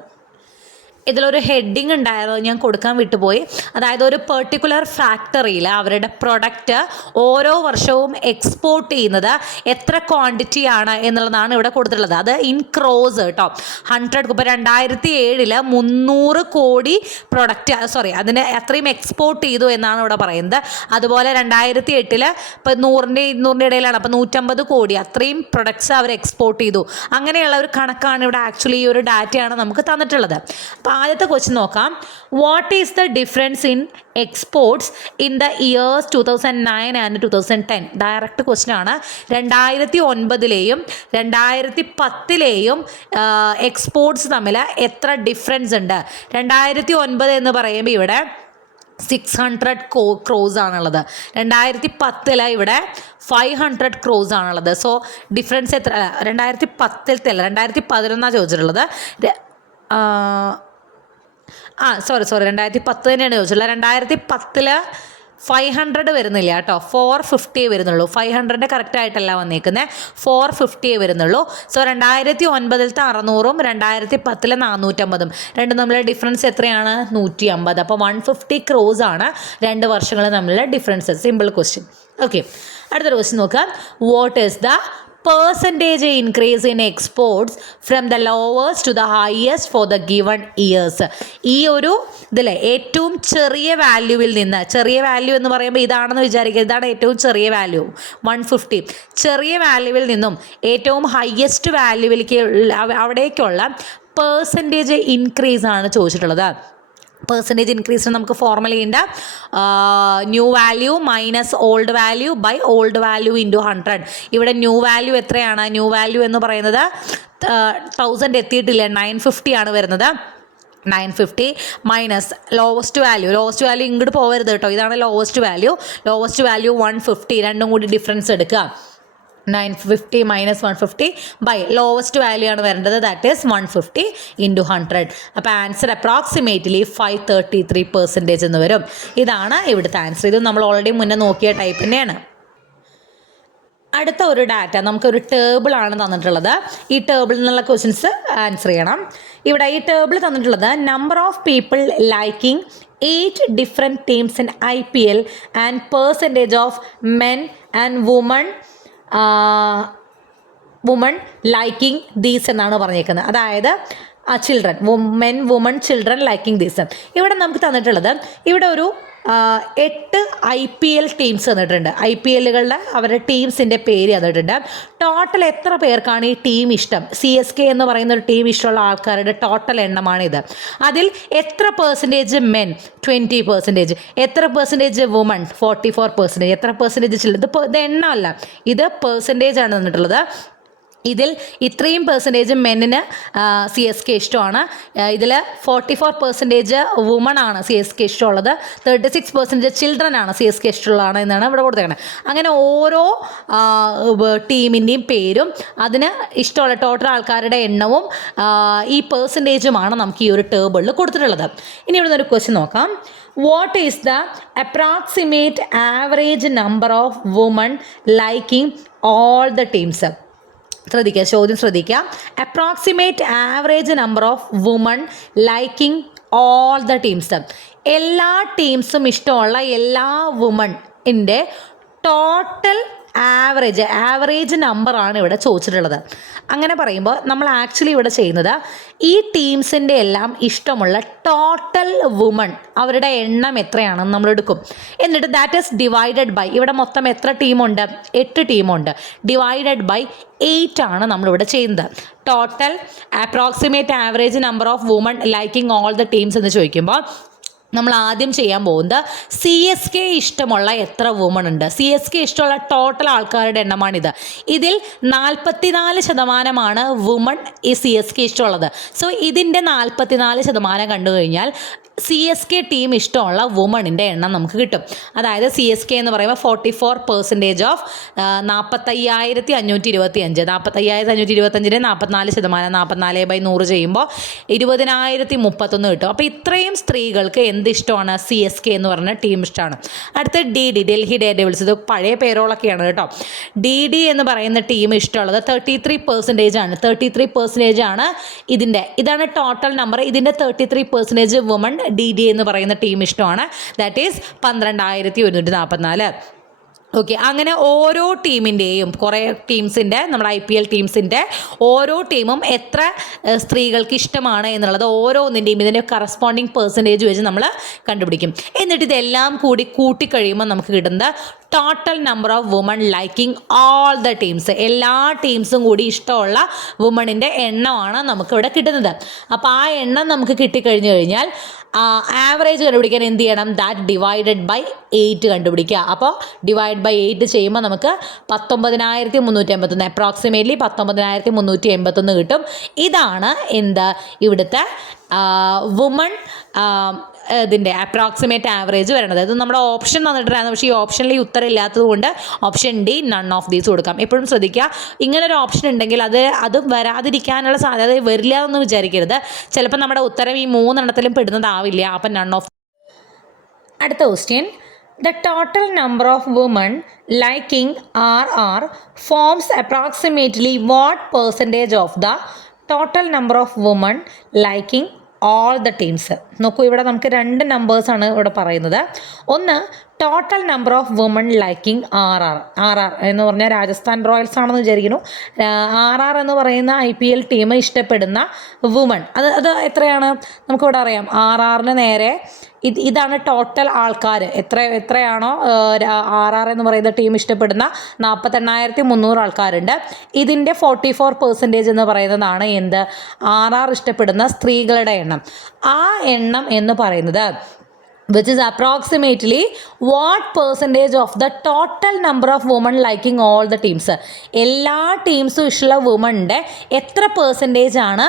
ഇതിലൊരു ഹെഡിങ് ഉണ്ടായിരുന്നു, ഞാൻ കൊടുക്കാൻ വിട്ടുപോയി. അതായത് ഒരു പെർട്ടിക്കുലർ ഫാക്ടറിയിൽ അവരുടെ പ്രൊഡക്റ്റ് ഓരോ വർഷവും എക്സ്പോർട്ട് ചെയ്യുന്നത് എത്ര ക്വാണ്ടിറ്റി ആണ് എന്നുള്ളതാണ് ഇവിടെ കൊടുത്തിട്ടുള്ളത്. അത് ഇൻ ക്രോസ് കേട്ടോ. 100 ഇപ്പോൾ 2007 300 കോടി പ്രൊഡക്റ്റ് അതിന് അത്രയും എക്സ്പോർട്ട് ചെയ്തു എന്നാണ് ഇവിടെ പറയുന്നത്. അതുപോലെ 2008 ഇപ്പോൾ 100-ൻ്റെ 200-ൻ്റെ ഇടയിലാണ്, അപ്പോൾ 150 കോടി അത്രയും പ്രൊഡക്ട്സ് അവർ എക്സ്പോർട്ട് ചെയ്തു. അങ്ങനെയുള്ള ഒരു കണക്കാണ് ഇവിടെ ആക്ച്വലി ഈ ഒരു ഡാറ്റയാണ് നമുക്ക് തന്നിട്ടുള്ളത്. അപ്പോൾ ആദ്യത്തെ ക്വസ്റ്റ്യൻ നോക്കാം. What is the difference in exports in the years 2009 and 2010? Direct question ആണ്. 2009-ലെയും 2010-ലെയും എക്സ്പോർട്സ് തമ്മിൽ എത്ര ഡിഫറൻസ് ഉണ്ട്? 2009 എന്ന് പറയുമ്പോൾ ഇവിടെ 600 ക്രോസ് ആണുള്ളത്. 2010 ഇവിടെ 500 ക്രോസ് ആണുള്ളത്. സോ ഡിഫറൻസ് എത്ര? 2010 അല്ല, 2011 ചോദിച്ചിട്ടുള്ളത്. 2010 തന്നെയാണ് ചോദിച്ചിട്ടുള്ളത്. 2010 500 വരുന്നില്ല കേട്ടോ, 450 വരുന്നുള്ളൂ. 500 കറക്റ്റായിട്ടല്ല വന്നേക്കുന്നത്, 450 വരുന്നുള്ളൂ. സോ 2009-ത്തെ 600-ഉം 2010-ലെ 450-ഉം രണ്ടും തമ്മിലുള്ള ഡിഫറൻസ് എത്രയാണ്? 150. അപ്പോൾ 150 ക്രോസ് ആണ് 2 വർഷങ്ങൾ തമ്മിലുള്ള ഡിഫറൻസ്. Simple question. ഓക്കെ, അടുത്തൊരു ക്വസ്റ്റ്യൻ നോക്കാം. What is the percentage increase in exports from the lowest to the highest for the given years? ഈ ഒരു ഇതിലെ ഏറ്റവും ചെറിയ വാല്യൂവിൽ നിന്ന്, ചെറിയ വാല്യൂ എന്ന് പറയുമ്പോൾ ഇതാണെന്ന് വിചാരിക്കുക, ഇതാണ് ഏറ്റവും ചെറിയ വാല്യൂ 150. ചെറിയ വാല്യൂവിൽ നിന്നും ഏറ്റവും ഹയസ്റ്റ് വാല്യൂവിലേക്ക് അവിടേക്കുള്ള പെർസെൻറ്റേജ് ഇൻക്രീസ് ആണ് ചോദിച്ചിട്ടുള്ളത്. പെർസെൻറ്റേജ് ഇൻക്രീസിന് നമുക്ക് ഫോർമുലയുണ്ട്. New value minus old value by old value into 100. ഇവിടെ ന്യൂ വാല്യൂ എത്രയാണ്? ന്യൂ വാല്യൂ എന്ന് പറയുന്നത് 1000 എത്തിയിട്ടില്ല, 950 ആണ് വരുന്നത്. 950 മൈനസ് ലോവസ്റ്റ് വാല്യൂ ഇങ്ങോട്ട് പോകരുത് കേട്ടോ, ഇതാണ് ലോവസ്റ്റ് വാല്യൂ 150. രണ്ടും കൂടി ഡിഫറൻസ് എടുക്കുക. 950 മൈനസ് 150 ബൈ ലോവസ്റ്റ് വാല്യൂ ആണ് വരേണ്ടത്, ദാറ്റ് ഈസ് 150 ഇൻറ്റു 100. അപ്പോൾ ആൻസർ അപ്രോക്സിമേറ്റ്ലി 533% എന്ന് വരും. ഇതാണ് ഇവിടുത്തെ ആൻസർ. ഇത് നമ്മൾ ഓൾറെഡി മുന്നേ നോക്കിയ ടൈപ്പ് തന്നെയാണ്. അടുത്ത ഒരു ഡാറ്റ, നമുക്കൊരു ടേബിളാണ് തന്നിട്ടുള്ളത്. ഈ ടേബിളിൽ നിന്നുള്ള ക്വസ്റ്റ്യൻസ് ആൻസർ ചെയ്യണം. ഇവിടെ ഈ ടേബിൾ തന്നിട്ടുള്ളത് number of people liking 8 different teams in IPL and percentage of men and woman liking these എന്നാണ് പറഞ്ഞേക്കുന്നത്. അതായത് children, men woman children liking these. ഇവിടെ നമുക്ക് തന്നിട്ടുള്ളത്, ഇവിടെ ഒരു 8 IPL ടീംസ് തന്നിട്ടുണ്ട്. IPLകളുടെ അവരുടെ ടീംസിൻ്റെ പേര് തന്നിട്ടുണ്ട്. ടോട്ടൽ എത്ര പേർക്കാണ് ഈ ടീം ഇഷ്ടം? CSK എന്ന് പറയുന്ന ഒരു ടീം ഇഷ്ടമുള്ള ആൾക്കാരുടെ ടോട്ടൽ എണ്ണമാണിത്. അതിൽ എത്ര പെർസെൻറ്റേജ് മെൻ? 20%. എത്ര പെർസെൻറ്റേജ് വുമൺ? 44%. എത്ര പെർസെൻറ്റേജ് ചിൽഡ്രൻ? ഇത് എണ്ണമല്ല, ഇത് പെർസെൻറ്റേജ് ആണ് തന്നിട്ടുള്ളത്. ഇതിൽ ഇത്രയും പെർസെൻറ്റേജ് മെന്നിന് CSK ഇഷ്ടമാണ്. ഇതിൽ 44% വുമൺ ആണ് CSK ഇഷ്ടമുള്ളത്. 36% ചിൽഡ്രൻ ആണ് CSK ഇഷ്ടമുള്ളതാണ് എന്നാണ് ഇവിടെ കൊടുത്തേക്കുന്നത്. അങ്ങനെ ഓരോ ടീമിൻ്റെയും പേരും അതിന് ഇഷ്ടമുള്ള ടോട്ടൽ ആൾക്കാരുടെ എണ്ണവും ഈ പെർസെൻറ്റേജുമാണ് നമുക്ക് ഈ ഒരു ടേബിളിൽ കൊടുത്തിട്ടുള്ളത്. ഇനി ഇവിടെ നിന്ന് ഒരു ക്വസ്റ്റ്യൻ നോക്കാം. What is the approximate average number of women liking all the teams? ചോദ്യം ശ്രദ്ധിക്കുക. Approximate average number of woman liking all the teams. എല്ലാ ടീംസും ഇഷ്ടമുള്ള എല്ലാ വുമണിൻ്റെ ടോട്ടൽ ആവറേജ് നമ്പറാണ് ഇവിടെ ചോദിച്ചിട്ടുള്ളത്. അങ്ങനെ പറയുമ്പോൾ നമ്മൾ ആക്ച്വലി ഇവിടെ ചെയ്യുന്നത് ഈ ടീംസിൻ്റെ എല്ലാം ഇഷ്ടമുള്ള ടോട്ടൽ വുമൺ അവരുടെ എണ്ണം എത്രയാണെന്ന് നമ്മൾ എടുക്കും. എന്നിട്ട് ദാറ്റ് ഈസ് ഡിവൈഡഡ് ബൈ, ഇവിടെ മൊത്തം എത്ര ടീമുണ്ട്? 8 ടീമുണ്ട്. ഡിവൈഡഡ് ബൈ 8 ആണ് നമ്മളിവിടെ ചെയ്യുന്നത്. Total approximate average number of woman liking all the teams എന്ന് ചോദിക്കുമ്പോൾ നമ്മൾ ആദ്യം ചെയ്യാൻ പോകുന്നത് CSK ഇഷ്ടമുള്ള എത്ര വുമൺ ഉണ്ട്, CSK ഇഷ്ടമുള്ള ടോട്ടൽ ആൾക്കാരുടെ എണ്ണമാണിത്. ഇതിൽ 44% വുമൺ ഈ CSK ഇഷ്ടമുള്ളത്. സോ ഇതിൻ്റെ 44% കണ്ടു കഴിഞ്ഞാൽ CSK ടീം ഇഷ്ടമുള്ള വുമണിൻ്റെ എണ്ണം നമുക്ക് കിട്ടും. അതായത് CSK എന്ന് പറയുമ്പോൾ 44% ഓഫ് 45,525 45,525 44%, 44/100 ചെയ്യുമ്പോൾ 20,031 കിട്ടും. അപ്പോൾ ഇത്രയും സ്ത്രീകൾക്ക് എന്ത് ഇഷ്ടമാണ്? CSK എന്ന് പറഞ്ഞ ടീം ഇഷ്ടമാണ്. അടുത്ത DD, ഡൽഹി ഡെയർ ഡെവിൾസ്. ഇത് പഴയ പേരോളൊക്കെയാണ് കേട്ടോ. DD എന്ന് പറയുന്ന ടീം ഇഷ്ടമുള്ളത് 33% ആണ്. 33% ആണ് ഇതാണ് ടോട്ടൽ നമ്പർ. ഇതിൻ്റെ 33% വുമൺ DD എന്ന് പറയുന്ന ടീം ഇഷ്ടമാണ്. That is 12,144. ഓക്കെ, അങ്ങനെ ഓരോ ടീമിൻ്റെയും കുറേ ടീംസിൻ്റെ നമ്മുടെ IPL ടീംസിൻ്റെ ഓരോ ടീമും എത്ര സ്ത്രീകൾക്ക് ഇഷ്ടമാണ് എന്നുള്ളത് ഓരോന്നിൻ്റെയും ഇതിൻ്റെ കറസ്പോണ്ടിങ് പെർസെൻറ്റേജ് വെച്ച് നമ്മൾ കണ്ടുപിടിക്കും. എന്നിട്ട് ഇതെല്ലാം കൂടി കൂട്ടിക്കഴിയുമ്പോൾ നമുക്ക് കിട്ടുന്നത് total number of woman liking all the teams. എല്ലാ ടീംസും കൂടി ഇഷ്ടമുള്ള വുമണിൻ്റെ എണ്ണമാണ് നമുക്കിവിടെ കിട്ടുന്നത്. അപ്പോൾ ആ എണ്ണം നമുക്ക് കിട്ടിക്കഴിഞ്ഞു കഴിഞ്ഞാൽ ആവറേജ് കണ്ടുപിടിക്കാൻ എന്ത് ചെയ്യണം? ദാറ്റ് ഡിവൈഡഡ് ബൈ 8 കണ്ടുപിടിക്കുക. അപ്പോൾ ഡിവൈഡ് ബൈ 8 ചെയ്യുമ്പോൾ നമുക്ക് 19,381, അപ്രോക്സിമേറ്റ്ലി 19,381 കിട്ടും. ഇതാണ് ഇവിടുത്തെ വുമൺ ഇതിൻ്റെ അപ്രോക്സിമേറ്റ് ആവറേജ് വരണത്. ഇത് നമ്മുടെ ഓപ്ഷൻ തന്നിട്ടുണ്ടായിരുന്നു, പക്ഷേ ഈ ഓപ്ഷനിൽ ഈ ഉത്തരം ഇല്ലാത്തത് കൊണ്ട് option D none of these കൊടുക്കാം. എപ്പോഴും ശ്രദ്ധിക്കുക, ഇങ്ങനൊരു ഓപ്ഷൻ ഉണ്ടെങ്കിൽ അത് വരാതിരിക്കാനുള്ള സാധ്യത വരില്ല എന്ന് വിചാരിക്കരുത്. ചിലപ്പോൾ നമ്മുടെ ഉത്തരം ഈ 3 എണ്ണത്തിലും പെടുന്നതാവില്ല. അപ്പം നൺ ഓഫ്. അടുത്ത question, the total number of women liking RR forms approximately what percentage of the total number of women liking all the teams? നോക്കൂ, ഇവിടെ നമുക്ക് 2 നമ്പേഴ്സാണ് ഇവിടെ പറയുന്നത്. ഒന്ന്, total number of woman liking RR എന്ന് പറഞ്ഞാൽ രാജസ്ഥാൻ റോയൽസ് ആണെന്ന് വിചാരിക്കുന്നു. RR എന്ന് പറയുന്ന IPL ടീം ഇഷ്ടപ്പെടുന്ന വുമൺ അത് എത്രയാണ്? നമുക്കിവിടെ അറിയാം. RRന് നേരെ ഇതാണ് ടോട്ടൽ ആൾക്കാർ എത്രയാണോ RR എന്ന് പറയുന്ന ടീം ഇഷ്ടപ്പെടുന്ന 48,300 ആൾക്കാരുണ്ട്. ഇതിൻ്റെ 44% എന്ന് പറയുന്നതാണ് RR ഇഷ്ടപ്പെടുന്ന സ്ത്രീകളുടെ എണ്ണം. ആ എണ്ണം എന്ന് പറയുന്നത് which is approximately what percentage of the total number of women liking all the teams? എല്ലാ ടീംസും ഇഷ്ടമുള്ള വുമണിൻ്റെ എത്ര പെർസെൻറ്റേജ് ആണ്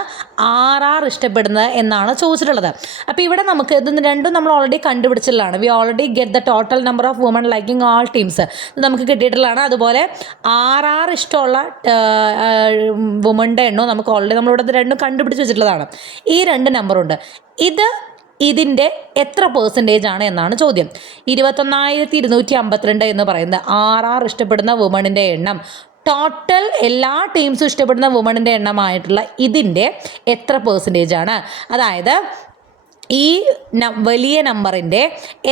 RR ഇഷ്ടപ്പെടുന്നത് എന്നാണ് ചോദിച്ചിട്ടുള്ളത്. അപ്പോൾ ഇവിടെ നമുക്ക് ഇത് രണ്ടും നമ്മൾ ഓൾറെഡി കണ്ടുപിടിച്ചിട്ടുള്ളതാണ്. We already get the total number of woman liking all teams നമുക്ക് കിട്ടിയിട്ടുള്ളതാണ്. അതുപോലെ RR ഇഷ്ടമുള്ള വുമണിൻ്റെ എണ്ണവും നമുക്ക് ഓൾറെഡി നമ്മളിവിടെ രണ്ടും കണ്ടുപിടിച്ച് വെച്ചിട്ടുള്ളതാണ്. ഈ 2 നമ്പറുണ്ട്. ഇതിൻ്റെ എത്ര പെർസെൻറ്റേജ് ആണ് എന്നാണ് ചോദ്യം. 21,252 എന്ന് പറയുന്നത് RR ഇഷ്ടപ്പെടുന്ന വുമണിൻ്റെ എണ്ണം ടോട്ടൽ എല്ലാ ടീംസും ഇഷ്ടപ്പെടുന്ന വുമണിൻ്റെ എണ്ണമായിട്ടുള്ള ഇതിൻ്റെ എത്ര പെർസെൻറ്റേജ് ആണ്? അതായത് ഈ വലിയ നമ്പറിൻ്റെ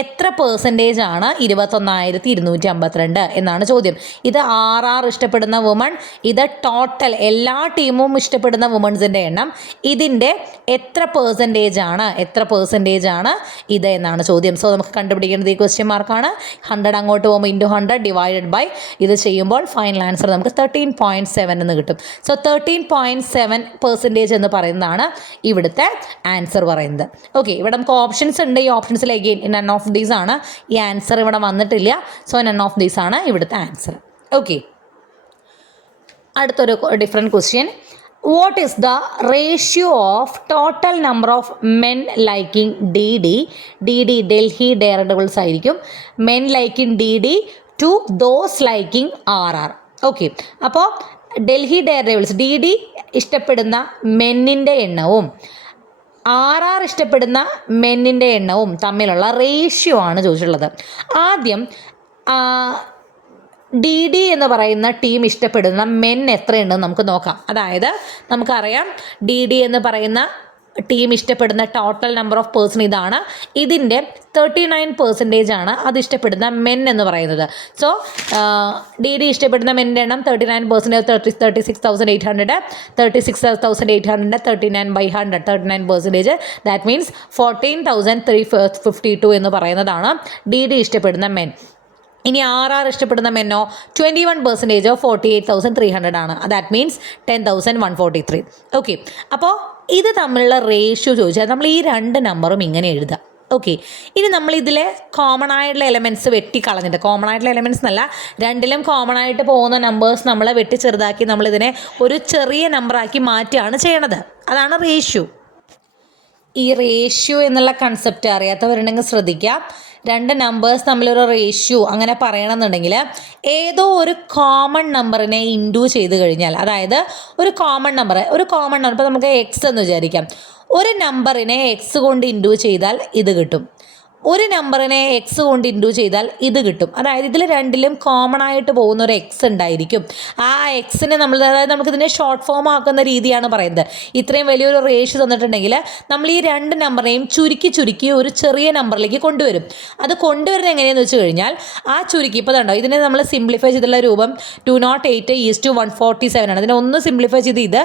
എത്ര പെർസെൻറ്റേജ് ആണ് 21,252 എന്നാണ് ചോദ്യം. ഇത് RR ഇഷ്ടപ്പെടുന്ന വുമൺ, ഇത് ടോട്ടൽ എല്ലാ ടീമും ഇഷ്ടപ്പെടുന്ന വുമൺസിൻ്റെ എണ്ണം. ഇതിൻ്റെ എത്ര പെർസെൻറ്റേജ് ആണ് ഇത് എന്നാണ് ചോദ്യം. സോ നമുക്ക് കണ്ടുപിടിക്കേണ്ടത് ഈ ക്വസ്റ്റ്യൻ മാർക്കാണ്. 100 അങ്ങോട്ട് പോകുമ്പോൾ ഇൻറ്റു 100 ഡിവൈഡഡ് ബൈ ഇത് ചെയ്യുമ്പോൾ ഫൈനൽ ആൻസർ നമുക്ക് 13.7 എന്ന് കിട്ടും. സോ 13.7% എന്ന് പറയുന്നതാണ് ഇവിടുത്തെ ആൻസർ പറയുന്നത്. ഓക്കെ, ഇവിടെ നമുക്ക് ഓപ്ഷൻസ് ഉണ്ട്. ഈ ഓപ്ഷൻസിൽ അഗെയിൻ നൺ ഓഫ് ദീസ് ആണ്. ഈ ആൻസർ ഇവിടെ വന്നിട്ടില്ല. സോ നൺ ഓഫ് ദീസ് ആണ് ഇവിടുത്തെ ആൻസർ. ഓക്കെ, അടുത്തൊരു different question. What is the ratio of total number of men liking DD Delhi Daredevils ആയിരിക്കും. Men liking DD to those liking RR. Okay, അപ്പോൾ ഡൽഹി ഡെയർ ഡെവിൾസ് DD ഇഷ്ടപ്പെടുന്ന മെന്നിൻ്റെ എണ്ണവും RR ഇഷ്ടപ്പെടുന്ന മെന്നിൻ്റെ എണ്ണവും തമ്മിലുള്ള റേഷ്യോ ആണ് ചോദിച്ചിട്ടുള്ളത്. ആദ്യം DD എന്ന് പറയുന്ന ടീം ഇഷ്ടപ്പെടുന്ന മെൻ എത്രയുണ്ടെന്ന് നമുക്ക് നോക്കാം. അതായത് നമുക്കറിയാം DD എന്ന് പറയുന്ന ടീം ഇഷ്ടപ്പെടുന്ന ടോട്ടൽ നമ്പർ ഓഫ് പേഴ്സൺ ഇതാണ്. ഇതിൻ്റെ 39% ആണ് അത് ഇഷ്ടപ്പെടുന്ന മെൻ എന്ന് പറയുന്നത്. സോ DD ഇഷ്ടപ്പെടുന്ന മെൻ്റെ എണ്ണം 39%, 36,800, 39/100, 39%. ദാറ്റ് മീൻസ് 14,352 എന്ന് പറയുന്നതാണ് DD ഇഷ്ടപ്പെടുന്ന മെൻ. ഇനി RR ഇഷ്ടപ്പെടുന്ന മെന്നോ 21% 48,300 ആണ്. That means 10,143. ഓക്കെ, അപ്പോൾ ഇത് തമ്മിലുള്ള റേഷ്യോ ചോദിച്ചാൽ നമ്മൾ ഈ 2 നമ്പറും ഇങ്ങനെ എഴുതാം. ഓക്കെ, ഇനി നമ്മളിതിലെ കോമൺ ആയിട്ടുള്ള എലമെൻറ്റ്സ് വെട്ടിക്കളഞ്ഞിട്ട്, കോമൺ ആയിട്ടുള്ള എലമെൻറ്റ്സ് എന്നല്ല, രണ്ടിലും കോമൺ ആയിട്ട് പോകുന്ന നമ്പേഴ്സ് നമ്മൾ വെട്ടി ചെറുതാക്കി നമ്മളിതിനെ ഒരു ചെറിയ നമ്പറാക്കി മാറ്റുകയാണ് ചെയ്യണത്. അതാണ് റേഷ്യോ. ഈ റേഷ്യോ എന്നുള്ള കൺസെപ്റ്റ് അറിയാത്തവരുണ്ടെങ്കിൽ ശ്രദ്ധിക്കാം. രണ്ട് നമ്പേഴ്സ് തമ്മിലൊരു റേഷ്യോ അങ്ങനെ പറയണമെന്നുണ്ടെങ്കിൽ ഏതോ ഒരു കോമൺ നമ്പറിനെ ഇൻഡു ചെയ്ത് കഴിഞ്ഞാൽ, അതായത് ഒരു കോമൺ നമ്പർ ഇപ്പോൾ നമുക്ക് എക്സ് എന്ന് വിചാരിക്കാം. ഒരു നമ്പറിനെ എക്സ് കൊണ്ട് ഇൻഡു ചെയ്താൽ ഇത് കിട്ടും, ഒരു നമ്പറിനെ എക്സ് കൊണ്ട് ഇൻഡു ചെയ്താൽ ഇത് കിട്ടും. അതായത് ഇതിൽ രണ്ടിലും കോമൺ ആയിട്ട് പോകുന്ന ഒരു എക്സ് ഉണ്ടായിരിക്കും. ആ എക്സിനെ അതായത് നമുക്കിതിനെ ഷോർട്ട് ഫോം ആക്കുന്ന രീതിയാണ് പറയുന്നത്. ഇത്രയും വലിയൊരു റേഷ്യോ തന്നിട്ടുണ്ടെങ്കിൽ നമ്മൾ ഈ രണ്ട് നമ്പറിനെയും ചുരുക്കി ഒരു ചെറിയ നമ്പറിലേക്ക് കൊണ്ടുവരും. അത് കൊണ്ടുവരുന്നത് എങ്ങനെയാണെന്ന് വെച്ച് കഴിഞ്ഞാൽ ആ ചുരുക്കി ഇപ്പോൾ ഉണ്ടോ, ഇതിനെ നമ്മൾ സിംപ്ലിഫൈ ചെയ്തുള്ള രൂപം 208:147 ആണ്. ഇതിനെ ഒന്ന് സിംപ്ലിഫൈ ചെയ്ത്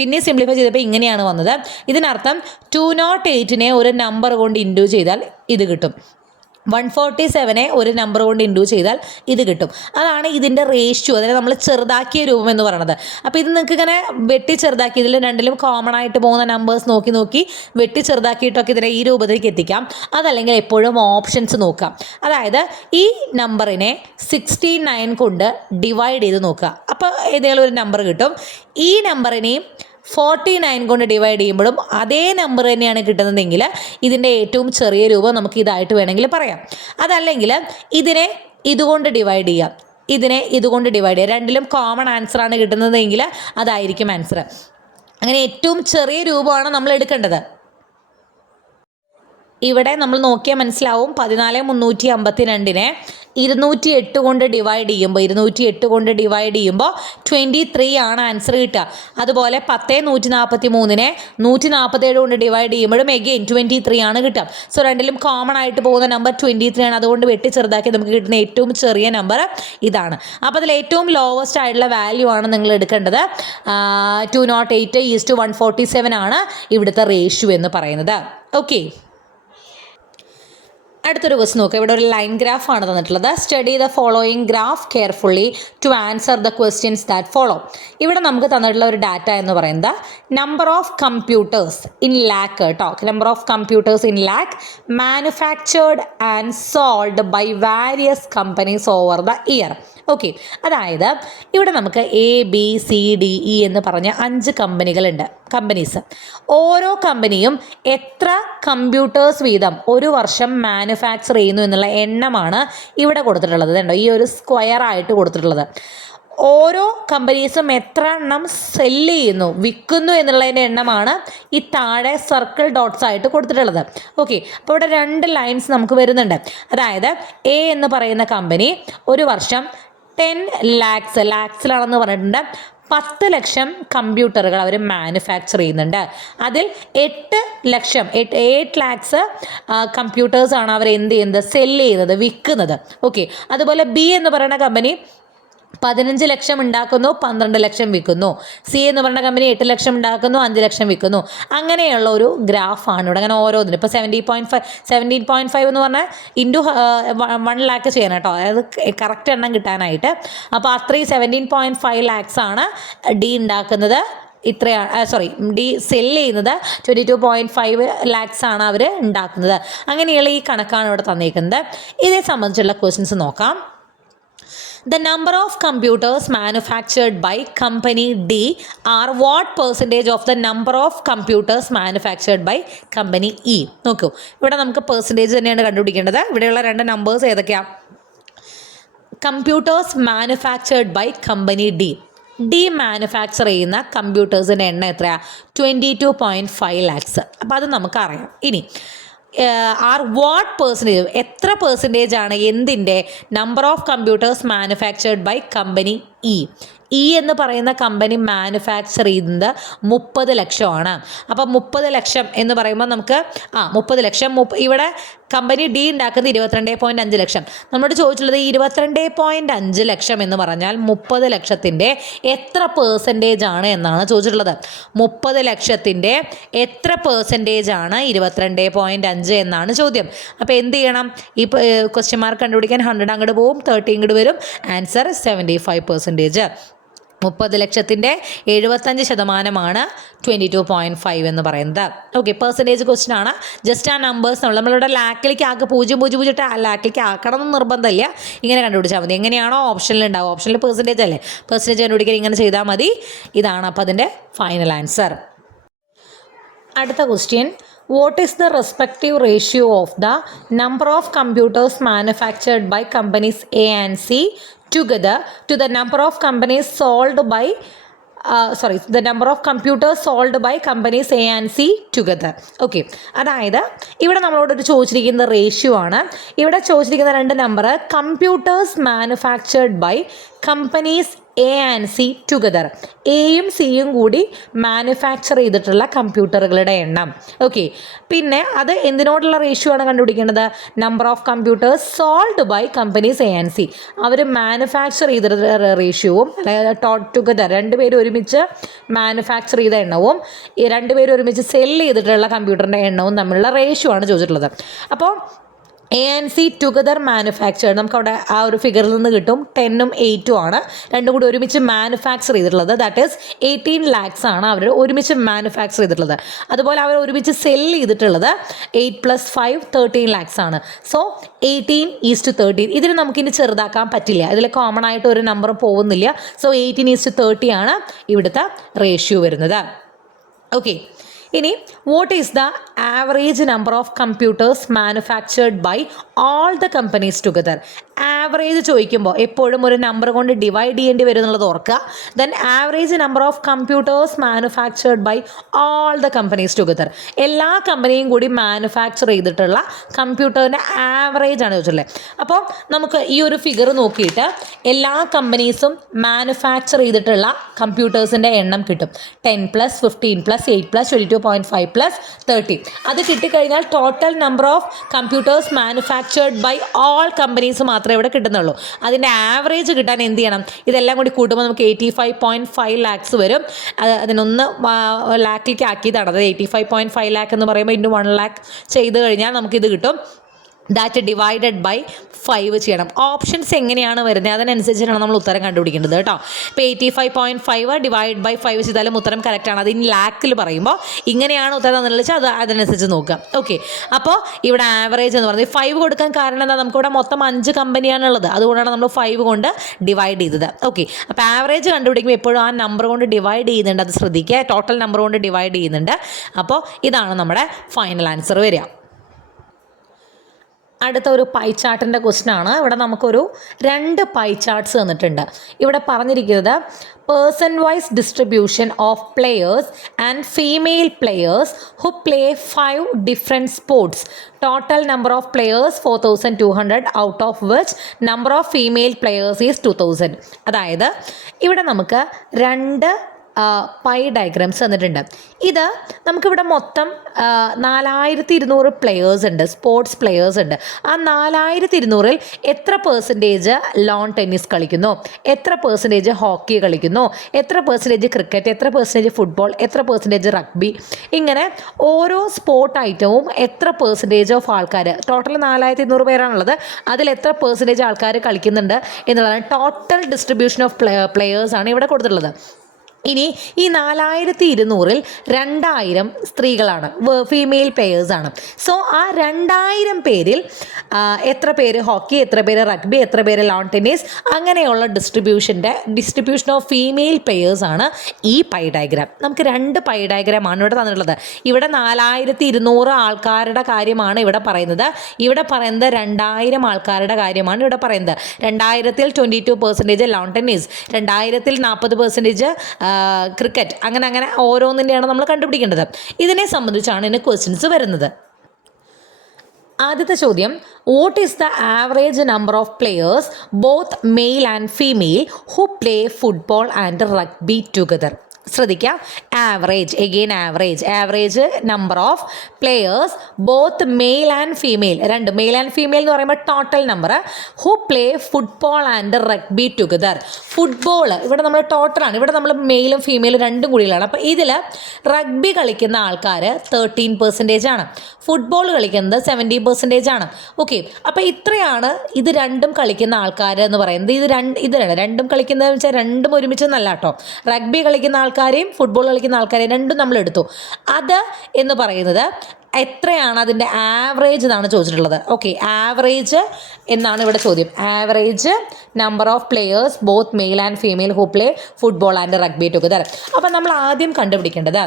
പിന്നെ സിംപ്ലിഫൈ ചെയ്തപ്പോൾ ഇങ്ങനെയാണ് വന്നത്. ഇതിനർത്ഥം 208നെ ഒരു നമ്പർ കൊണ്ട് ഇൻഡു ചെയ്താൽ ഇത് കിട്ടും, 147നെ ഒരു നമ്പർ കൊണ്ട് ഇൻഡു ചെയ്താൽ ഇത് കിട്ടും. അതാണ് ഇതിൻ്റെ റേഷ്യോ, അതായത് നമ്മൾ ചെറുതാക്കിയ രൂപം എന്ന് പറയുന്നത്. അപ്പോൾ ഇത് നിങ്ങൾക്ക് ഇങ്ങനെ വെട്ടി ചെറുതാക്കി ഇതിൽ രണ്ടിലും കോമൺ ആയിട്ട് പോകുന്ന നമ്പേഴ്സ് നോക്കി വെട്ടി ചെറുതാക്കിയിട്ടൊക്കെ ഇതിനെ ഈ രൂപത്തിലേക്ക് എത്തിക്കാം. അതല്ലെങ്കിൽ എപ്പോഴും ഓപ്ഷൻസ് നോക്കാം. അതായത് ഈ നമ്പറിനെ 69 കൊണ്ട് ഡിവൈഡ് ചെയ്ത് നോക്കുക. അപ്പോൾ ഏതെങ്കിലും ഒരു നമ്പർ കിട്ടും. ഈ നമ്പറിനെയും 49 കൊണ്ട് ഡിവൈഡ് ചെയ്യുമ്പോഴും അതേ നമ്പർ തന്നെയാണ് കിട്ടുന്നതെങ്കിൽ ഇതിൻ്റെ ഏറ്റവും ചെറിയ രൂപം നമുക്ക് ഇതായിട്ട് വേണമെങ്കിൽ പറയാം. അതല്ലെങ്കിൽ ഇതിനെ ഇതുകൊണ്ട് ഡിവൈഡ് ചെയ്യാം, ഇതുകൊണ്ട് ഡിവൈഡ് ചെയ്യാം. രണ്ടിലും കോമൺ ആൻസറാണ് കിട്ടുന്നതെങ്കിൽ അതായിരിക്കും ആൻസർ. അങ്ങനെ ഏറ്റവും ചെറിയ രൂപമാണ് നമ്മൾ എടുക്കേണ്ടത്. ഇവിടെ നമ്മൾ നോക്കിയാൽ മനസ്സിലാവും 14,352നെ 208 കൊണ്ട് ഡിവൈഡ് ചെയ്യുമ്പോൾ 23 ആണ് ആൻസർ കിട്ടുക. അതുപോലെ 10,143നെ 147 കൊണ്ട് ഡിവൈഡ് ചെയ്യുമ്പോഴും എഗെയിൻ 23 ആണ് കിട്ടുക. സോ രണ്ടിലും കോമൺ ആയിട്ട് പോകുന്ന നമ്പർ 23 ആണ്. അതുകൊണ്ട് വെട്ടി ചെറുതാക്കി നമുക്ക് കിട്ടുന്ന ഏറ്റവും ചെറിയ നമ്പർ ഇതാണ്. അപ്പോൾ അതിൽ ഏറ്റവും ലോവസ്റ്റ് ആയിട്ടുള്ള വാല്യൂ ആണ് നിങ്ങൾ എടുക്കേണ്ടത്. 208:147 ആണ് ഇവിടുത്തെ റേഷ്യോ എന്ന് പറയുന്നത്. ഓക്കെ, അടുത്തൊരു ക്വസ്റ്റ് നോക്കുക. ഇവിടെ ഒരു ലൈൻ ഗ്രാഫ് ആണ് തന്നിട്ടുള്ളത്. Study the following graph carefully to answer the questions that follow. ഇവിടെ നമുക്ക് തന്നിട്ടുള്ള ഒരു ഡാറ്റ എന്ന് പറയുന്നത് number of computers in lakh കേട്ടോ. Number of computers in lakh manufactured and sold by various companies over the year. Okay, അതായത് ഇവിടെ നമുക്ക് ABCDE എന്ന് പറഞ്ഞ 5 കമ്പനീസ്. ഓരോ കമ്പനിയും എത്ര കമ്പ്യൂട്ടേഴ്സ് വീതം ഒരു വർഷം മാനുഫാക്ചർ ചെയ്യുന്നു എന്നുള്ള എണ്ണമാണ് ഇവിടെ കൊടുത്തിട്ടുള്ളത്. കണ്ടോ, ഈ ഒരു സ്ക്വയർ ആയിട്ട് കൊടുത്തിട്ടുള്ളത്. ഓരോ കമ്പനീസും എത്ര എണ്ണം സെല്ല് ചെയ്യുന്നു, വിൽക്കുന്നു എന്നുള്ളതിൻ്റെ എണ്ണമാണ് ഈ താഴെ സർക്കിൾ ഡോട്ട്സ് ആയിട്ട് കൊടുത്തിട്ടുള്ളത്. ഓക്കെ, അപ്പോൾ ഇവിടെ 2 ലൈൻസ് നമുക്ക് വരുന്നുണ്ട്. അതായത് A എന്ന് പറയുന്ന കമ്പനി ഒരു വർഷം 10 ലാക്സിലാണെന്ന് പറഞ്ഞിട്ടുണ്ട്. 10 ലക്ഷം കമ്പ്യൂട്ടറുകൾ അവർ മാനുഫാക്ചർ ചെയ്യുന്നുണ്ട്. അതിൽ 8 lakhs കമ്പ്യൂട്ടേഴ്സാണ് അവർ എന്ത് ചെയ്യുന്നത്, സെല്ല് ചെയ്യുന്നത്, വിൽക്കുന്നത്. ഓക്കെ, അതുപോലെ B എന്ന് പറയുന്ന കമ്പനി 15 ലക്ഷം ഉണ്ടാക്കുന്നു, 12 ലക്ഷം വിൽക്കുന്നു. C എന്ന് പറയുന്ന കമ്പനി 8 ലക്ഷം ഉണ്ടാക്കുന്നു, 5 ലക്ഷം വിൽക്കുന്നു. അങ്ങനെയുള്ള ഒരു ഗ്രാഫാണ് ഇവിടെ. അങ്ങനെ ഓരോന്നിനും ഇപ്പോൾ 17.5 എന്ന് പറഞ്ഞാൽ ഇൻറ്റു 1 lakh ചെയ്യണം കേട്ടോ, അതായത് കറക്റ്റ് എണ്ണം കിട്ടാനായിട്ട്. അപ്പോൾ അത്രയും 17.5 lakhs ആണ് D ഉണ്ടാക്കുന്നത്. ഡി സെല്ല് ചെയ്യുന്നത് 22.5 lakhs ആണ് അവർ ഉണ്ടാക്കുന്നത്. അങ്ങനെയുള്ള ഈ കണക്കാണ് ഇവിടെ തന്നിരിക്കുന്നത്. ഇതേ സംബന്ധിച്ചുള്ള ക്വസ്റ്റ്യൻസ് നോക്കാം. The number of computers manufactured by company D are what percentage of the number of computers manufactured by company E? നോക്കൂ, ഇവിടെ നമുക്ക് പെർസെൻറ്റേജ് തന്നെയാണ് കണ്ടുപിടിക്കേണ്ടത്. ഇവിടെയുള്ള 2 നമ്പേഴ്സ് ഏതൊക്കെയാണ്? Computers manufactured by company D manufacture ചെയ്യുന്ന കമ്പ്യൂട്ടേഴ്സിൻ്റെ എണ്ണം എത്രയാണ്? 22.5 lakhs. അപ്പോൾ അത് നമുക്കറിയാം. ഇനി വാട്ട് പെർസെൻറ്റേജ്, എത്ര പെർസെൻറ്റേജ് ആണ് എന്തിൻ്റെ? Number of computers manufactured by company E എന്ന് പറയുന്ന കമ്പനി മാനുഫാക്ചർ ചെയ്യുന്നത് 30 ലക്ഷമാണ്. അപ്പം 30 ലക്ഷം എന്ന് പറയുമ്പോൾ നമുക്ക് 30 ലക്ഷം. ഇവിടെ കമ്പനി ഡി ഉണ്ടാക്കുന്നത് 22.5 ലക്ഷം. നമ്മളോട് ചോദിച്ചുള്ളത് 22.5 ലക്ഷം എന്ന് പറഞ്ഞാൽ 30 ലക്ഷത്തിൻ്റെ എത്ര പെർസെൻറ്റേജ് ആണ് എന്നാണ് ചോദിച്ചിട്ടുള്ളത്. 30 ലക്ഷത്തിൻ്റെ എത്ര പെർസെൻറ്റേജ് ആണ് 22.5 എന്നാണ് ചോദ്യം. അപ്പോൾ എന്ത് ചെയ്യണം? ഈ ക്വസ്റ്റ്യൻ മാർക്ക് കണ്ടുപിടിക്കാൻ 100 അങ്ങോട്ട് പോവും, 30 ഇങ്ങോട്ട് വരും. ആൻസർ 75%. 30 ലക്ഷത്തിൻ്റെ 75% 22.5 എന്ന് പറയുന്നത്. ഓക്കെ, പെർസെൻറ്റേജ് ക്വസ്റ്റ്യൻ ആണ്. ജസ്റ്റ് ആ നമ്പേഴ്സ് നമ്മളിവിടെ ലാക്കിലേക്ക് 0.00 ഇട്ട് ലാക്കിലേക്ക് ആക്കണം എന്ന് നിർബന്ധമില്ല. ഇങ്ങനെ കണ്ടുപിടിച്ചാൽ മതി. എങ്ങനെയാണോ ഓപ്ഷനിൽ ഉണ്ടാവും, ഓപ്ഷനിൽ പെർസെൻറ്റേജ് അല്ലേ, പെർസെൻറ്റേജ് കണ്ടുപിടിക്കാൻ ഇങ്ങനെ ചെയ്താൽ മതി. ഇതാണ് അപ്പോൾ അതിൻ്റെ ഫൈനൽ ആൻസർ. അടുത്ത question, What is the respective ratio of the number of computers manufactured by companies A and C together to the number of companies sold by the number of computers sold by companies A and C together. Okay, അതായത് ഇവിടെ നമ്മളോടൊരു ചോദിച്ചിരിക്കുന്ന റേഷ്യോ ആണ്. ഇവിടെ ചോദിച്ചിരിക്കുന്ന രണ്ട് number computers manufactured by companies A and C together. എയും സിയും കൂടി മാനുഫാക്ചർ ചെയ്തിട്ടുള്ള കമ്പ്യൂട്ടറുകളുടെ എണ്ണം. ഓക്കെ, പിന്നെ അത് എന്തിനോടുള്ള റേഷ്യോ ആണ് കണ്ടുപിടിക്കേണ്ടത്? Number of computers sold by companies A and C. അവർ മാനുഫാക്ചർ ചെയ്തിട്ടുള്ള റേഷ്യോവും ടുഗദർ രണ്ടുപേരും ഒരുമിച്ച് മാനുഫാക്ചർ ചെയ്ത എണ്ണവും രണ്ടുപേരും ഒരുമിച്ച് സെല്ല് ചെയ്തിട്ടുള്ള കമ്പ്യൂട്ടറിൻ്റെ എണ്ണവും തമ്മിലുള്ള റേഷ്യോ ആണ് ചോദിച്ചിട്ടുള്ളത്. അപ്പോൾ A and C together manufactured നമുക്കവിടെ ആ ഒരു ഫിഗറിൽ നിന്ന് കിട്ടും. 10ഉം 8ഉം ആണ് രണ്ടും കൂടി ഒരുമിച്ച് മാനുഫാക്ചർ ചെയ്തിട്ടുള്ളത്. ദാറ്റ് ഈസ് 18 lakhs ആണ് അവർ ഒരുമിച്ച് മാനുഫാക്ചർ ചെയ്തിട്ടുള്ളത്. അതുപോലെ അവർ ഒരുമിച്ച് സെല്ല് ചെയ്തിട്ടുള്ളത് 8 + 5 13 lakhs ആണ്. സോ 18:13. ഇതിന് നമുക്കിനി ചെറുതാക്കാൻ പറ്റില്ല, ഇതിൽ കോമൺ ആയിട്ട് ഒരു നമ്പർ പോകുന്നില്ല. സോ 18:30 ആണ് ഇവിടുത്തെ റേഷ്യോ വരുന്നത്. ഓക്കെ, ഇനി what is the average number of computers manufactured by all the companies together? Average ചോദിക്കുമ്പോൾ എപ്പോഴും ഒരു നമ്പർ കൊണ്ട് ഡിവൈഡ് ചെയ്യേണ്ടി വരും എന്നുള്ളത് ഓർക്കുക. Then average number of computers manufactured by all the companies together. എല്ലാ കമ്പനിയും കൂടി മാനുഫാക്ചർ ചെയ്തിട്ടുള്ള കമ്പ്യൂട്ടറിൻ്റെ ആവറേജ് ആണ് ചോദിച്ചിട്ടുള്ളത്. അപ്പോൾ നമുക്ക് ഈ ഒരു ഫിഗർ നോക്കിയിട്ട് എല്ലാ കമ്പനീസും മാനുഫാക്ചർ ചെയ്തിട്ടുള്ള കമ്പ്യൂട്ടേഴ്സിൻ്റെ എണ്ണം കിട്ടും. 10 + 15 + 8 + 22.5 + 30. അത് കിട്ടിക്കഴിഞ്ഞാൽ total number of computers manufactured by all companies മാത്രമേ ഇവിടെ കിട്ടുന്നുള്ളൂ. അതിൻ്റെ ആവറേജ് കിട്ടാൻ എന്ത് ചെയ്യണം? ഇതെല്ലാം കൂടി കൂട്ടുമ്പോൾ നമുക്ക് 85.5 lakhs വരും. അതിനൊന്ന് ലാക്കിലേക്ക് ആക്കിയതാണ്. അത് 85.5 lakh എന്ന് പറയുമ്പോൾ ഇൻറ്റു 1 lakh ചെയ്ത് കഴിഞ്ഞാൽ നമുക്കിത് കിട്ടും. ദാറ്റ് ഡിവൈഡഡ് ബൈ 5 ചെയ്യണം. ഓപ്ഷൻസ് എങ്ങനെയാണ് വരുന്നത് അതിനനുസരിച്ചാണ് നമ്മൾ ഉത്തരം കണ്ടുപിടിക്കേണ്ടത് കേട്ടോ. ഇപ്പോൾ 85.5 ഡിവൈഡ് ബൈ 5 ചെയ്താലും ഉത്തരം കറക്റ്റാണ്. അത് ഇൻ ലാക്കിൽ പറയുമ്പോൾ ഇങ്ങനെയാണ് ഉത്തരം എന്നുള്ളത് വെച്ചാൽ അതനുസരിച്ച് നോക്കുക. ഓക്കെ, അപ്പോൾ ഇവിടെ ആവറേജ് എന്ന് പറയുന്നത് 5 കൊടുക്കാൻ കാരണം എന്താ? നമുക്കിവിടെ മൊത്തം 5 കമ്പനിയാണുള്ളത്, അതുകൊണ്ടാണ് നമ്മൾ 5 കൊണ്ട് ഡിവൈഡ് ചെയ്തത്. ഓക്കെ, അപ്പോൾ ആവറേജ് കണ്ടുപിടിക്കുമ്പോൾ എപ്പോഴും ആ നമ്പർ കൊണ്ട് ഡിവൈഡ് ചെയ്യുന്നുണ്ട്, അത് ശ്രദ്ധിക്കുക. ടോട്ടൽ നമ്പർ കൊണ്ട് ഡിവൈഡ് ചെയ്യുന്നുണ്ട്. അപ്പോൾ ഇതാണ് നമ്മുടെ ഫൈനൽ ആൻസർ വരിക. അടുത്ത ഒരു പൈ ചാർട്ടിൻ്റെ ക്വസ്റ്റ്യൻ ആണ്. ഇവിടെ നമുക്കൊരു 2 പൈ ചാർട്ട്സ് തന്നിട്ടുണ്ട്. ഇവിടെ പറഞ്ഞിരിക്കുന്നത് person wise distribution of players and female players who play 5 different sports. Total number of players 4200, out of which number of female players is 2000. അതായത് ഇവിടെ നമുക്ക് 2 പൈ ഡയഗ്രാംസ് തന്നിട്ടുണ്ട്. ഇത് നമുക്കിവിടെ മൊത്തം 4200 പ്ലെയേഴ്സ് ഉണ്ട്, സ്പോർട്സ് പ്ലെയേഴ്സ് ഉണ്ട്. ആ 4200-ൽ എത്ര പെർസെൻറ്റേജ് ലോൺ ടെന്നീസ് കളിക്കുന്നു, എത്ര പെർസെൻറ്റേജ് ഹോക്കി കളിക്കുന്നു, എത്ര പെർസെൻറ്റേജ് ക്രിക്കറ്റ്, എത്ര പെർസെൻറ്റേജ് ഫുട്ബോൾ, എത്ര പെർസെൻറ്റേജ് റഗ്ബി, ഇങ്ങനെ ഓരോ സ്പോർട്ട് ഐറ്റവും എത്ര പെർസെൻറ്റേജ് ഓഫ് ആൾക്കാർ, ടോട്ടൽ 4200 പേരാണുള്ളത്, അതിൽ എത്ര പെർസെൻറ്റേജ് ആൾക്കാർ കളിക്കുന്നുണ്ട് എന്നുള്ളതാണ്. ടോട്ടൽ ഡിസ്ട്രിബ്യൂഷൻ ഓഫ് പ്ലെയേഴ്സാണ് ഇവിടെ കൊടുത്തിട്ടുള്ളത്. ഇനി ഈ 4200-ൽ 2000 സ്ത്രീകളാണ്, ഫീമെയിൽ പ്ലെയേഴ്സാണ്. സോ ആ 2000 പേരിൽ എത്ര പേര് ഹോക്കി, എത്ര പേര് റഗ്ബി, എത്ര പേര് ലോൺ ടെന്നീസ്, അങ്ങനെയുള്ള ഡിസ്ട്രിബ്യൂഷൻ ഓഫ് ഫീമെയിൽ പ്ലെയേഴ്സാണ് ഈ പൈ ഡയഗ്രാം. നമുക്ക് 2 പൈ ഡയഗ്രാമാണ് ഇവിടെ തന്നിട്ടുള്ളത്. ഇവിടെ 4200 ആൾക്കാരുടെ കാര്യമാണ് ഇവിടെ പറയുന്നത്. ഇവിടെ പറയുന്നത് 2000 ആൾക്കാരുടെ കാര്യമാണ് ഇവിടെ പറയുന്നത്. 2000-ൽ 22% ലോൺ ടെന്നീസ്, 2000-ൽ 40% ക്രിക്കറ്റ്, അങ്ങനെ ഓരോന്നിൻ്റെയാണ് നമ്മൾ കണ്ടുപിടിക്കേണ്ടത്. ഇതിനെ സംബന്ധിച്ചാണ് ഇതിന് ക്വസ്റ്റ്യൻസ് വരുന്നത്. ആദ്യത്തെ ചോദ്യം, what is the average number of players both male and female who play football and rugby together? ശ്രദ്ധിക്കുക, average number of players both male and female, 2 male and female എന്ന് പറയുമ്പോൾ total number, who play football and rugby together. Football ഇവിടെ നമ്മൾ ടോട്ടലാണ്, ഇവിടെ നമ്മൾ മെയിലും ഫീമെയിലും രണ്ടും കൂടിയാണ്. അപ്പോൾ ഇതിൽ റഗ്ബി കളിക്കുന്ന ആൾക്കാർ 13% ആണ്, ഫുട്ബോൾ കളിക്കുന്നത് 70% ആണ്. ഓക്കെ, അപ്പോൾ ഇത്രയാണ് ഇത് രണ്ടും കളിക്കുന്ന ആൾക്കാർ എന്ന് പറയുന്നത്. ഇതാണ് രണ്ടും കളിക്കുന്നത് വെച്ചാൽ രണ്ടും ഒരുമിച്ചൊന്നല്ല കേട്ടോ. റഗ്ബി കളിക്കുന്ന ആൾക്കാരെയും ഫുട്ബോൾ കളിക്കുന്ന ആൾക്കാരെയും രണ്ടും നമ്മൾ എടുത്തു. അത് എന്ന് പറയുന്നത് എത്രയാണ് അതിൻ്റെ ആവറേജ് എന്നാണ് ചോദിച്ചിട്ടുള്ളത്. ഓക്കെ, ആവറേജ് എന്നാണ് ഇവിടെ ചോദ്യം. Average number of players both male and female who play football and rugby together. അപ്പം നമ്മൾ ആദ്യം കണ്ടുപിടിക്കേണ്ടത്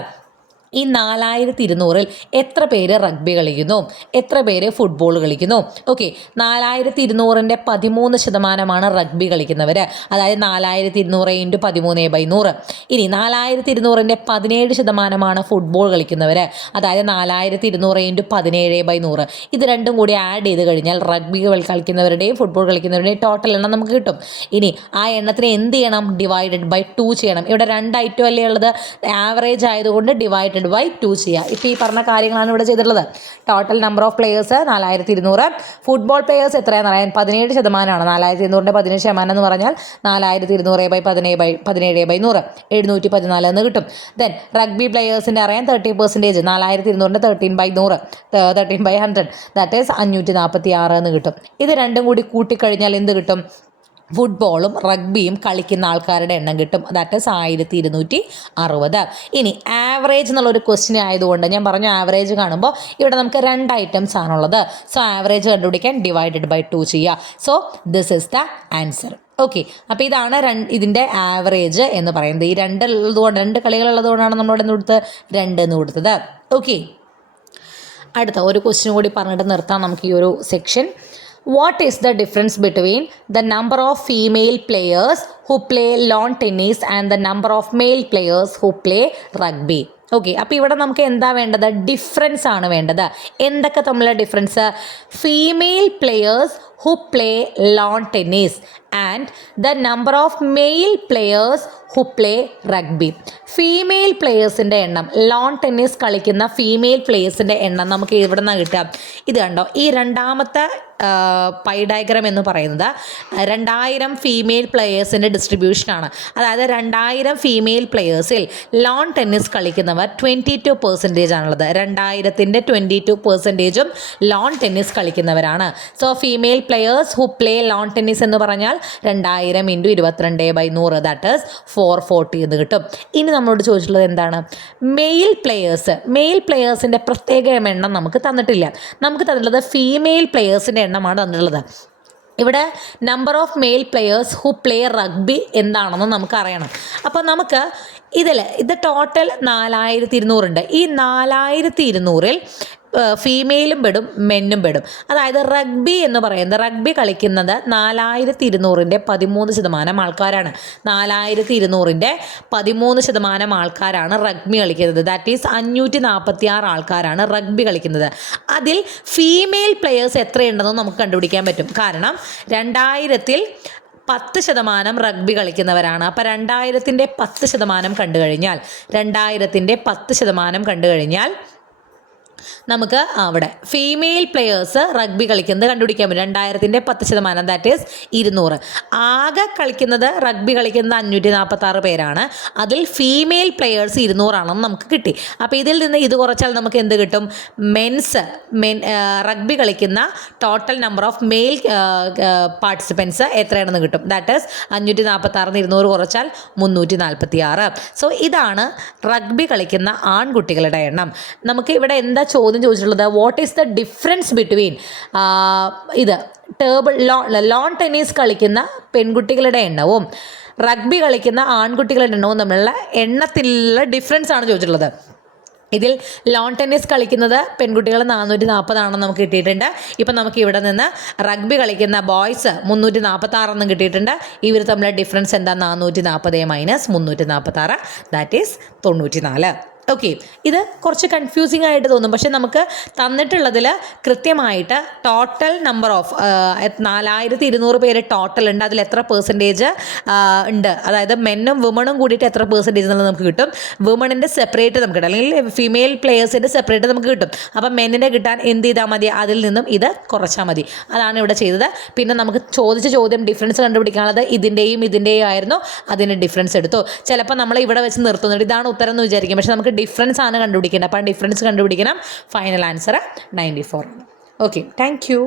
ഈ 4200-ൽ എത്ര പേര് റഗ്ബി കളിക്കുന്നു, എത്ര പേര് ഫുട്ബോൾ കളിക്കുന്നു? ഓക്കെ, 4200-ൻ്റെ 13% റഗ്ബി കളിക്കുന്നവർ, അതായത് 4200 × 13/100. ഇനി 4200-ൻ്റെ 17% ഫുട്ബോൾ കളിക്കുന്നവർ, അതായത് 4200 × 17/100. ഇത് രണ്ടും കൂടി ആഡ് ചെയ്ത് കഴിഞ്ഞാൽ റഗ്ബി കളിക്കുന്നവരുടെയും ഫുട്ബോൾ കളിക്കുന്നവരുടെയും ടോട്ടൽ എണ്ണം നമുക്ക് കിട്ടും. ഇനി ആ എണ്ണത്തിന് എന്ത് ചെയ്യണം? ÷ 2 ചെയ്യണം. ഇവിടെ 2 ഐറ്റം അല്ലേ ഉള്ളത്, ആവറേജ് ആയതുകൊണ്ട് ഡിവൈഡഡ് by 2 ചെയ്യുക. ഇപ്പോൾ ഈ പറഞ്ഞ കാര്യങ്ങളാണ് ഇവിടെ ചെയ്തിട്ടുള്ളത്. Total number of players 4200. Football players എത്രയാണെന്ന് പറയാൻ 17%. 4200-ൻ്റെ 17% എന്ന് പറഞ്ഞാൽ 4200/17/100 714 എന്ന് കിട്ടും. ദെൻ റഗ്ബി പ്ലേയേഴ്സിൻ്റെ അറിയാൻ 30%. 4200-ൻ്റെ 13/100 13/100 ദാറ്റ് ഈസ് 546 എന്ന് കിട്ടും. ഇത് രണ്ടും കൂടി കൂട്ടിക്കഴിഞ്ഞാൽ എന്ത് കിട്ടും? ഫുട്ബോളും റഗ്ബിയും കളിക്കുന്ന ആൾക്കാരുടെ എണ്ണം കിട്ടും. That is 1260. ഇനി ആവറേജ് എന്നുള്ളൊരു ക്വസ്റ്റ്യൻ ആയതുകൊണ്ട് ഞാൻ പറഞ്ഞു ആവറേജ് കാണുമ്പോൾ ഇവിടെ നമുക്ക് 2 ഐറ്റംസ് ആണുള്ളത്. സോ ആവറേജ് കണ്ടുപിടിക്കാൻ ÷ 2 ചെയ്യുക. So this is the answer. Okay, അപ്പോൾ ഇതാണ് ഇതിൻ്റെ ആവറേജ് എന്ന് പറയുന്നത്. ഈ 2 കളികളുള്ളതുകൊണ്ടാണ് നമ്മളിവിടെ നിന്ന് കൊടുത്ത് 2 എന്ന് കൊടുത്തത്. ഓക്കെ, അടുത്ത ഒരു ക്വസ്റ്റ്യൻ കൂടി പറഞ്ഞിട്ട് നിർത്താം നമുക്ക് ഈ ഒരു section. What is the difference between the number of female players who play lawn tennis and the number of male players who play rugby? Okay, അപ്പോൾ ഇവിടെ നമുക്ക് എന്താ വേണ്ടത്? ഡിഫറൻസ് ആണ് വേണ്ടത്. എന്തൊക്കെ തമ്മിലുള്ള difference? Female players who play lawn tennis and the number of male players who play rugby. Female പ്ലെയേഴ്സിൻ്റെ എണ്ണം, ലോൺ ടെന്നീസ് കളിക്കുന്ന ഫീമെയിൽ പ്ലെയേഴ്സിൻ്റെ എണ്ണം നമുക്ക് ഇവിടെ നിന്നാണ് കിട്ടുക. ഇത് കണ്ടോ, ഈ രണ്ടാമത്തെ പൈ ഡയഗ്രാം എന്ന് പറയുന്നത് 2000 ഫീമെയിൽ പ്ലെയേഴ്സിൻ്റെ ഡിസ്ട്രിബ്യൂഷനാണ്. അതായത് 2000 ഫീമെയിൽ പ്ലെയേഴ്സിൽ ലോൺ ടെന്നീസ് കളിക്കുന്നവർ 22% ആണുള്ളത്. 2000-ൻ്റെ 22%ഉം ലോൺ ടെന്നീസ് കളിക്കുന്നവരാണ്. So female players who play lawn tennis എന്ന് പറഞ്ഞാൽ 2000 × 22/100 ദാറ്റ് ഈസ് 440 എന്ന് കിട്ടും. ഇനി നമ്മളോട് ചോദിച്ചിട്ടുള്ളത് എന്താണ്? മെയിൽ പ്ലെയേഴ്സിൻ്റെ പ്രത്യേക എണ്ണം നമുക്ക് തന്നിട്ടില്ല. നമുക്ക് തന്നിട്ടുള്ളത് ഫീമെയിൽ പ്ലെയേഴ്സിൻ്റെ എണ്ണമാണ് തന്നിട്ടുള്ളത്. ഇവിടെ number of male players who play rugby എന്താണെന്ന് നമുക്ക് അറിയണം. അപ്പോൾ നമുക്ക് ഇത് ടോട്ടൽ 4200 ഉണ്ട്. ഈ 4200-ൽ ഫീമെയിലും പെടും മെന്നും പെടും. അതായത് റഗ്ബി എന്ന് പറയുന്നത്, റഗ്ബി കളിക്കുന്നത് 4200-ൻ്റെ 13% ആൾക്കാരാണ്. 4200-ൻ്റെ 13% ആൾക്കാരാണ് റഗ്ബി കളിക്കുന്നത്. ദാറ്റ് ഈസ് 546 ആൾക്കാരാണ് റഗ്ബി കളിക്കുന്നത്. അതിൽ ഫീമെയിൽ പ്ലെയേഴ്സ് എത്രയുണ്ടെന്ന് നമുക്ക് കണ്ടുപിടിക്കാൻ പറ്റും. കാരണം 2000-ൽ 10% റഗ്ബി കളിക്കുന്നവരാണ്. അപ്പോൾ 2000-ൻ്റെ 10% കണ്ടു കഴിഞ്ഞാൽ നമുക്ക് അവിടെ ഫീമെയിൽ പ്ലെയേഴ്സ് റഗ്ബി കളിക്കുന്നത് കണ്ടുപിടിക്കാൻ പറ്റും. 2000-ൻ്റെ 10% ദാറ്റ് ഈസ് 200. ആകെ കളിക്കുന്നത് റഗ്ബി കളിക്കുന്നത് 546 പേരാണ്. അതിൽ ഫീമെയിൽ പ്ലെയേഴ്സ് 200 ആണെന്ന് നമുക്ക് കിട്ടി. അപ്പോൾ ഇതിൽ നിന്ന് ഇത് കുറച്ചാൽ നമുക്ക് എന്ത് കിട്ടും? റഗ്ബി കളിക്കുന്ന total number of mail participants എത്രയാണെന്ന് കിട്ടും. ദാറ്റ് ഈസ് 546-ന്ന് 200 കുറച്ചാൽ 346. സോ ഇതാണ് റഗ്ബി കളിക്കുന്ന ആൺകുട്ടികളുടെ എണ്ണം. നമുക്ക് ഇവിടെ എന്താ ചോദ്യം ചോദിച്ചിട്ടുള്ളത്? What is the difference between loan tennis കളിക്കുന്ന പെൺകുട്ടികളുടെ എണ്ണവും റഗ്ബി കളിക്കുന്ന ആൺകുട്ടികളുടെ എണ്ണവും തമ്മിലുള്ള എണ്ണത്തിലുള്ള ഡിഫറൻസ് ആണ് ചോദിച്ചിട്ടുള്ളത്. ഇതിൽ ലോൺ ടെന്നീസ് കളിക്കുന്നത് പെൺകുട്ടികൾ 440 ആണെന്ന് നമുക്ക് കിട്ടിയിട്ടുണ്ട്. ഇപ്പം നമുക്ക് ഇവിടെ നിന്ന് റഗ്ബി കളിക്കുന്ന ബോയ്സ് 346 എന്നും കിട്ടിയിട്ടുണ്ട്. ഇവർ തമ്മിലുള്ള ഡിഫറൻസ് എന്താ? 440 - 346 ദാറ്റ് ഈസ് 94. ഓക്കെ, ഇത് കുറച്ച് കൺഫ്യൂസിങ് ആയിട്ട് തോന്നും. പക്ഷെ നമുക്ക് തന്നിട്ടുള്ളതിൽ കൃത്യമായിട്ട് ടോട്ടൽ നമ്പർ ഓഫ് 4200 പേര് ടോട്ടൽ ഉണ്ട്. അതിൽ എത്ര പെർസെൻറ്റേജ് ഉണ്ട്, അതായത് മെന്നും വുമണും കൂടിയിട്ട് എത്ര പെർസെൻറ്റേജ് എന്നുള്ളത് നമുക്ക് കിട്ടും. വുമണിൻ്റെ സെപ്പറേറ്റ് നമുക്ക് കിട്ടും, അല്ലെങ്കിൽ ഫീമെയിൽ പ്ലെയേഴ്സിൻ്റെ സെപ്പറേറ്റ് നമുക്ക് കിട്ടും. അപ്പം മെന്നിൻ്റെ കിട്ടാൻ എന്ത് ചെയ്താൽ മതി? അതിൽ നിന്നും ഇത് കുറച്ചാൽ മതി. അതാണ് ഇവിടെ ചെയ്തത്. പിന്നെ നമുക്ക് ചോദിച്ച ചോദ്യം ഡിഫറൻസ് കണ്ടുപിടിക്കാനുള്ളത് ഇതിൻ്റെയും ആയിരുന്നു. അതിന് ഡിഫറൻസ് എടുത്തു. ചിലപ്പോൾ നമ്മൾ ഇവിടെ വെച്ച് നിർത്തുന്നുണ്ട്, ഇതാണ് ഉത്തരം എന്ന് വിചാരിക്കും. പക്ഷെ നമുക്ക് ഡിഫറൻസ് ആണ് കണ്ടുപിടിക്കേണ്ടത്. അപ്പം ഡിഫറൻസ് കണ്ടുപിടിക്കണം. Final answer 94. Okay, thank you.